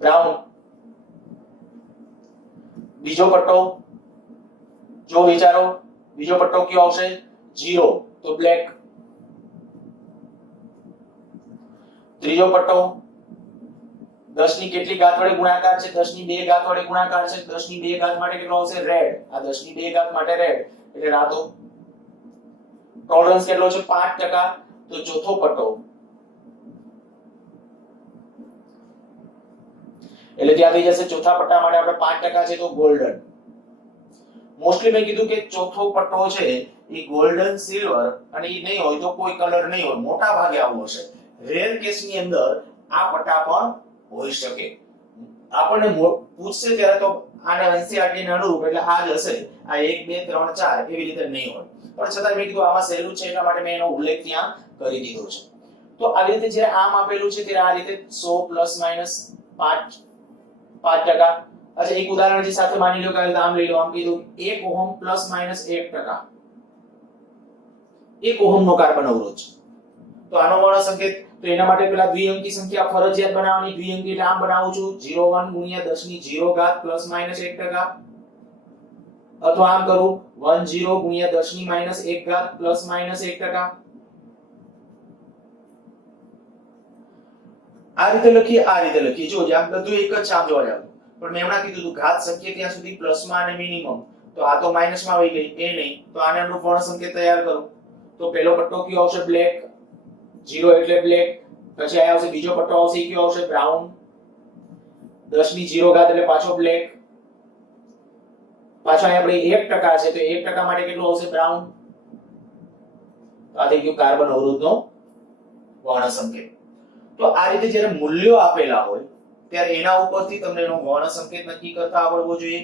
બ્રાઉન. બીજો પટ્ટો જો વિચારો, બીજો પટ્ટો કયો આવશે 0 તો બ્લેક. ત્રીજો પટ્ટો 10 ની કેટલી ઘાત વડે ગુણાકાર છે 10 ની 2 ઘાત વડે ગુણાકાર છે 10 ની 2 ઘાત માટે કેટલો આવશે રેડ. આ 10 ની 2 ઘાત માટે રેડ એટલે રાતો. ટોલરન્સ કેટલો છે 5%. તો ચોથો પટ્ટો એટલે ત્યાં થઈ જશે ચોથા પટ્ટા માટે આપણે 5% છે તો ગોલ્ડન. મોસ્ટલી મેં કીધું કે ચોથો પટ્ટો છે એ ગોલ્ડન સિલ્વર અને એ નહીં હોય તો કોઈ કલર નહીં હોય, મોટા ભાગે આવું હશે. રેર કેસ ની અંદર આ પટ્ટા પણ હોઈ શકે. આપણને પૂછશે ત્યારે તો આને એનસીઆરટી ને અનુરૂપ એટલે આ જ હશે. આ 1 2 3 4 એવી રીતે નહીં હોય, પણ છતાં મેં કીધું આમાં સહેલું છે એટલા માટે મેં એનો ઉલ્લેખ ત્યાં કરી દીધો છે. તો આવી રીતે જ્યારે આમ આપેલું છે ત્યારે આ રીતે 100 પ્લસ માઈનસ 5%. અચ્છા એક ઉદાહરણ જે સાથે માની લો કે આમ લઈ લો, આમ કીધું 1 ઓહમ પ્લસ માઈનસ 1%. 1 ઓહમ નો કાર્બન અવરોધ છે. તો આનો વર્ણ સંકેત તો એના માટે પેલા દ્વિઅંકી સંખ્યા ફરજિયાત બનાવવાની. દ્વિઅંકી એટલે આમ બનાવું છું 01 ગુણ્યા 10 ની 0 ઘાત પ્લસ માઈનસ 1%, અથવા આમ કરું 10 ગુણ્યા 10 ની માઈનસ 1 ઘાત પ્લસ માઈનસ 1%. આ રીતે લખીએ, આ રીતે લખીએ. જો આમ બધું એક જ આમ જોવા જાવ, પણ મેં હમણાં કીધું ઘાત શક્ય ત્યાં સુધી પ્લસમાં અને મિનિમમ. તો આ તો માઈનસમાં આવી ગઈ, એ નહીં. તો આને અનુરૂપ વર્ણ સંકેત તૈયાર કરો. તો પહેલો પટ્ટો કયો આવશે બ્લેક, 0 એટલે બ્લેક. પછી આ આવશે બીજો પટ્ટો આવશે કયો આવશે બ્રાઉન. 10 ની 0 ઘાત એટલે પાછો બ્લેક. પાછો અહીં આપણે 1% છે તો 1% માટે કેટલું આવશે બ્રાઉન. આ થઈ ગયું કાર્બન અવરોધનો વર્ણ સંકેત. તો આ રીતે જ્યારે મૂલ્યો આપેલા હોય ત્યારે એના ઉપરથી તમને એનો વર્ણ સંકેત નક્કી કરતા આવડવો જોઈએ.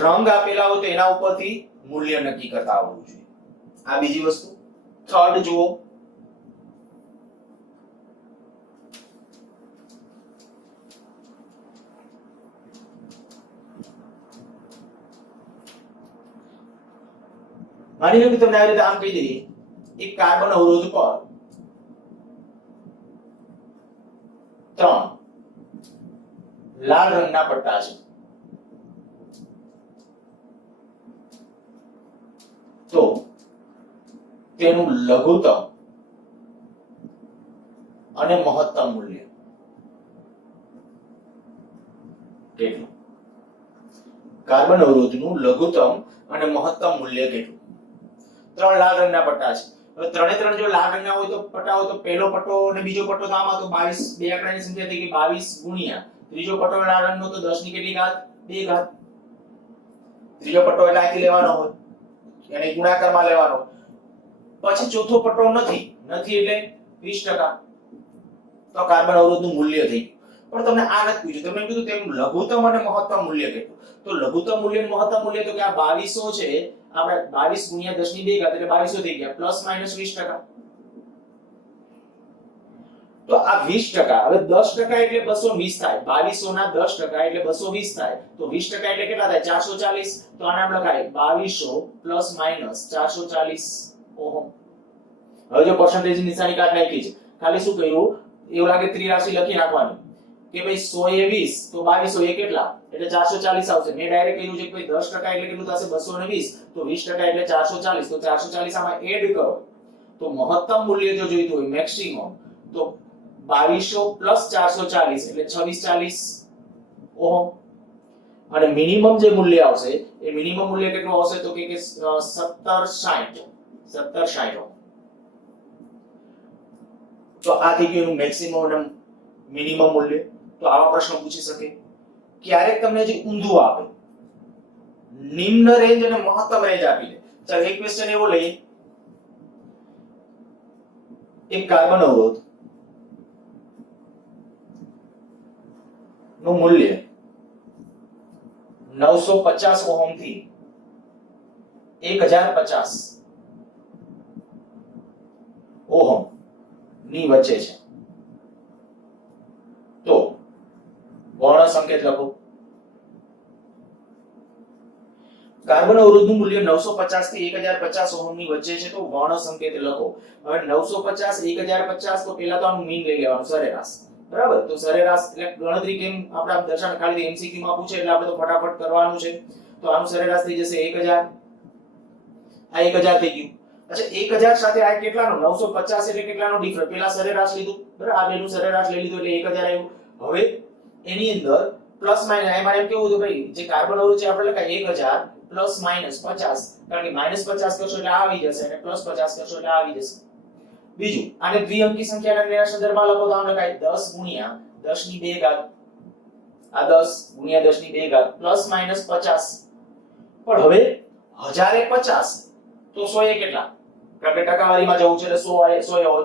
રંગ આપેલા હોય તો એના ઉપરથી મૂલ્ય નક્કી કરતા આવડવું જોઈએ. આ બીજી વસ્તુ. થર્ડ જુઓ, માની લો કે તમને આ રીતે આમ કહી દઈએ એક કાર્બન અવરોધ પર 3 લાલ રંગના પટ્ટા છે. તો તેનું લઘુત્તમ અને મહત્તમ મૂલ્ય કેટલું? કાર્બન અવરોધનું લઘુત્તમ અને મહત્તમ મૂલ્ય કેટલું? 3 લાલ રંગના પટ્ટા છે. હવે ત્રણે ત્રણ જો લાલ રંગના હોય તો પટ્ટા હોય તો પહેલો પટ્ટો અને બીજો પટ્ટો તો આમાં તો 22 બે આંકડાની સંખ્યા થઈ ગઈ 22 ગુણ્યા ત્રીજો પટ્ટો લાલ રંગનો તો 10 ની કેટલી ઘાત 2 ઘાત. ત્રીજો પટ્ટો એટલે આથી લેવાનો હોય એને ગુણાકારમાં લેવાનો. પછી ચોથો પટ્ટો નથી એટલે 20%. તો કાર્બન અવરોધનું મૂલ્ય થઈ ગયું. પણ તમને આ નથી પૂછ્યું, તમને કીધું તેનું લઘુત્તમ અને મહત્તમ મૂલ્ય કેટલું. તો લઘુત્તમ મૂલ્ય અને મહત્તમ મૂલ્ય તો કે આ 2200 છે, આપણે 22 ગુણ્યા 10 ની 2 ઘાત એટલે 2200 થઈ ગયા પ્લસ માઈનસ 20%. તો આ 20%, હવે 10% એટલે 220 થાય. 2200 ના 10% એટલે 220 થાય. તો 20% એટલે કેટલા થાય 440. તો આને આમ લખાય 2200 પ્લસ માઈનસ 440 ઓહમ. હવે જો પર્સન્ટેજ ની નિશાની કાઢ નાખી છે, ખાલી શું કર્યું એવું લાગે ત્રિરાશી લખી નાખવાની કે ભાઈ 100 એ 20 તો 2200 એ કેટલા એટલે 440 આવશે. મેં ડાયરેક્ટ કહ્યું છે કે ભાઈ 10% એટલે કેટલું થશે 220. તો 20% એટલે 440. તો 440 આમાં એડ કરો તો મહત્તમ મૂલ્ય જો જોઈતું હોય મેક્સિમમ તો 2200 પ્લસ 440 એટલે 2640 ઓહમ. અને મિનિમમ જે મૂલ્ય આવશે એ મિનિમમ મૂલ્ય કેટલું આવશે તો કે 1760 ઓહમ. તો આ થઈ ગયું મેક્સિમમ અને મિનિમમ મૂલ્ય. તો આવા પ્રશ્નો પૂછી શકે. ક્યારેક તમને જે ઊંધું આપે નિમ્ન રેન્જ અને મહત્તમ રેન્જ આપી દે. ચાલો એક ક્વેશ્ચન એવો લઈએ, એક કાર્બન અવરોધ નું મૂલ્ય 950 ઓહમ થી 1050 ઓહમ ની વચ્ચે છે તો વર્ણ સંકેત લખો. કાર્બન અવરોધનું મૂલ્ય 950 થી 1050 ઓહમ ની વચ્ચે છે તો વર્ણ સંકેત લખો. હવે 950 1050 તો પહેલા તો આનું મીન લઈ લેવાનું, સરેરાશ. બરાબર, તો સરેરાશ એટલે ગણતરી કેમ આપણે દર્શાન ખાલી એમસીક્યુ માં પૂછે એટલે આપણે તો ફટાફટ કરવાનું છે. તો આનું સરેરાશ થઈ જશે 1000. આ 1000 થઈ ગયું. અચ્છા 1000 સાથે આ કેટલાનો 950 એટલે કેટલાનો ડિફરન્સ? પહેલા સરેરાશ લીધું, બરાબર, આ બેનું સરેરાશ લઈ લીધું એટલે 1000 આવ્યું. હવે એની અંદર પ્લસ માઈનસ એમાં એમ કેવું હતું ભાઈ, જે કાર્બન અવરોધ છે આપણે લખાય 1000 પ્લસ માઈનસ 50, કારણ કે માઈનસ 50 કરશો એટલે આ આવી જશે અને પ્લસ 50 કરશો એટલે આ આવી જશે. બીજું, આને દ્વિઅંકી સંખ્યાના સંદર્ભમાં લખો તો આમ લખાય 10 ગુણ્યા 10 ની 2 ઘાત. આ 10 ગુણ્યા 10 ની 2 ઘાત પ્લસ માઈનસ 50. પણ હવે 1050 તો 100 એ કેટલા? કારણ કે ટકાવારીમાં જવું છે એટલે 100 હોય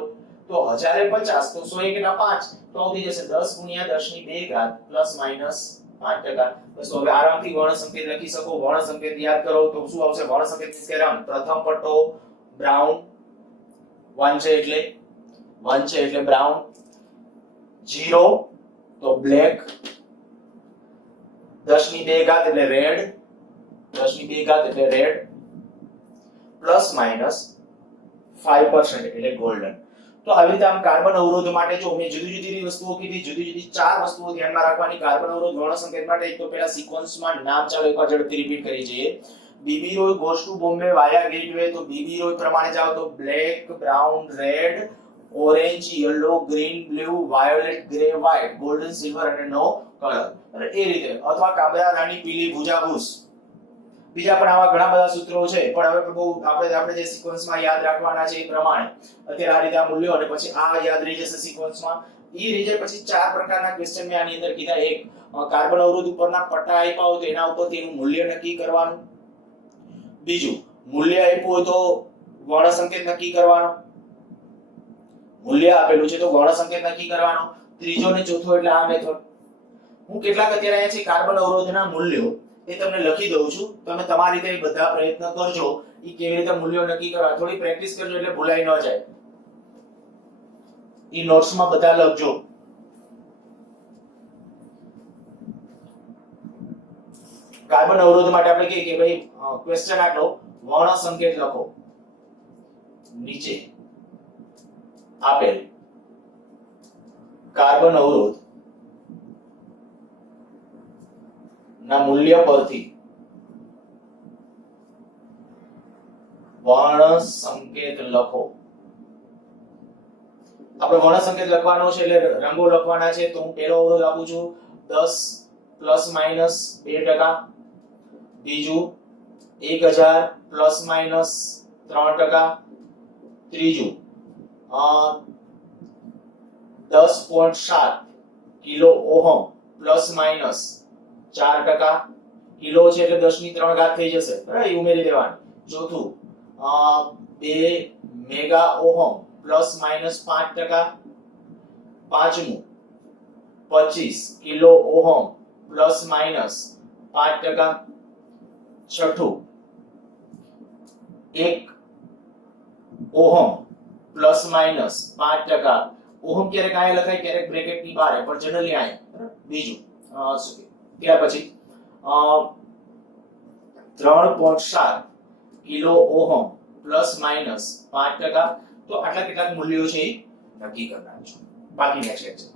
તો 1050 તો 100 એ કેટલા? 5. તો આવતી જશે 10 ગુણ્યા 10 ની 2 ઘાત પ્લસ માઈનસ 5%. બસ તો હવે આરામથી વર્ણ સંકેત લખી શકો. વર્ણ સંકેત યાદ કરો તો શું આવશે? વર્ણ સંકેત મીન્સ કે રંગ. પ્રથમ પટ્ટો બ્રાઉન, 1 છે એટલે બ્રાઉન, 0 તો બ્લેક, 10 ની 2 ઘાત એટલે રેડ, 10 ની 2 ઘાત એટલે રેડ, પ્લસ માઈનસ 5% એટલે ગોલ્ડન. તો આવી રીતે આમ કાર્બન અવરોધ માટે જો મેં જુદી જુદી વસ્તુઓ કીધી, જુદી જુદી 4 વસ્તુઓ ધ્યાનમાં રાખવાની કાર્બન અવરોધ વર્ણ સંકેત માટે. એક તો પહેલા સિક્વન્સમાં નામ ચાલો એકવાર ઝડપથી રિપીટ કરી જઈએ. B B Roy goes to Bombay via Gateway, તો બીબી રોય પ્રમાણે જાવ તો black, brown, red, orange, yellow, green, blue, violet, grey, white, golden, silver અને નો કલર. અને એ રીતે અથવા કાબરા રાણી, પીલી, ભૂજાભૂસ. બીજા પણ આવા ઘણા બધા સૂત્રો છે, પણ હવે બહુ આપણે જે સિક્વન્સમાં યાદ રાખવાના છે એ પ્રમાણે અત્યારે આ રીતે આ મૂલ્યો અને પછી આ યાદ રહી જશે સિક્વન્સમાં. એ રહી જાય પછી 4 પ્રકારના ક્વેશ્ચન મેં આની અંદર કીધા. એક, કાર્બન અવરોધ ઉપરના પટ્ટા આપ્યા હોય તો એના ઉપરથી એનું મૂલ્ય નક્કી કરવાનું. બીજું, મૂલ્ય આપ્યું હોય તો વર્ણ સંકેત નક્કી કરવાનો. મૂલ્ય આપેલું છે તો વર્ણ સંકેત નક્કી કરવાનો. ત્રીજો ને ચોથો એટલે આ મેથડ. હું કેટલાક અત્યારે અહીંયા છે કાર્બન અવરોધના મૂલ્યો એ તમને લખી દઉં છું. તમે તમારી રીતે બધા પ્રયત્ન કરજો ઈ કેવી રીતે મૂલ્યો નક્કી કરવા. થોડી પ્રેક્ટિસ કરજો એટલે ભૂલાઈ ન જાય. ઈ નોટ્સમાં બધા લખજો. કાર્બન અવરોધ માટે આપણે કહીએ કે ભાઈ ક્વેશ્ચન આટલો, વર્ણ સંકેત લખો. નીચે આપેલ કાર્બન અવરોધ ના મૂલ્ય પરથી વર્ણ સંકેત લખો. આપણે વર્ણ સંકેત લખવાનો છે એટલે રંગો લખવાના છે. તો હું પહેલો અવરોધ આપું છું 10 પ્લસ માઈનસ 2%. બીજું 1000 પ્લસ માઈનસ 3%. ત્રીજું 10.7 kilo ohm plus minus 4%. Kilo છે એટલે 10 ની 3 ઘાત થઈ જશે, બરાબર, ઉમેરી દેવાનું. ચોથું 2 મેગા ઓહમ પ્લસ માઈનસ 5%. પાંચમું 25 કિલો ઓહમ પ્લસ માઈનસ 5%. છઠ્ઠું 1 ઓહમ પ્લસ માઈનસ 5%. ઓહમ ક્યારેક આયા લખાય, ક્યારેક બ્રેકેટ ની બહાર, પણ જનરલી આયા, બરાબર. બીજું ત્યાર પછી 3.7 કિલો ઓહમ પ્લસ માઈનસ 5%. તો આટલા કેટલાક મૂલ્યો છે એ નક્કી કરવાના છે. બાકી નેક્સ્ટ લેક્ચર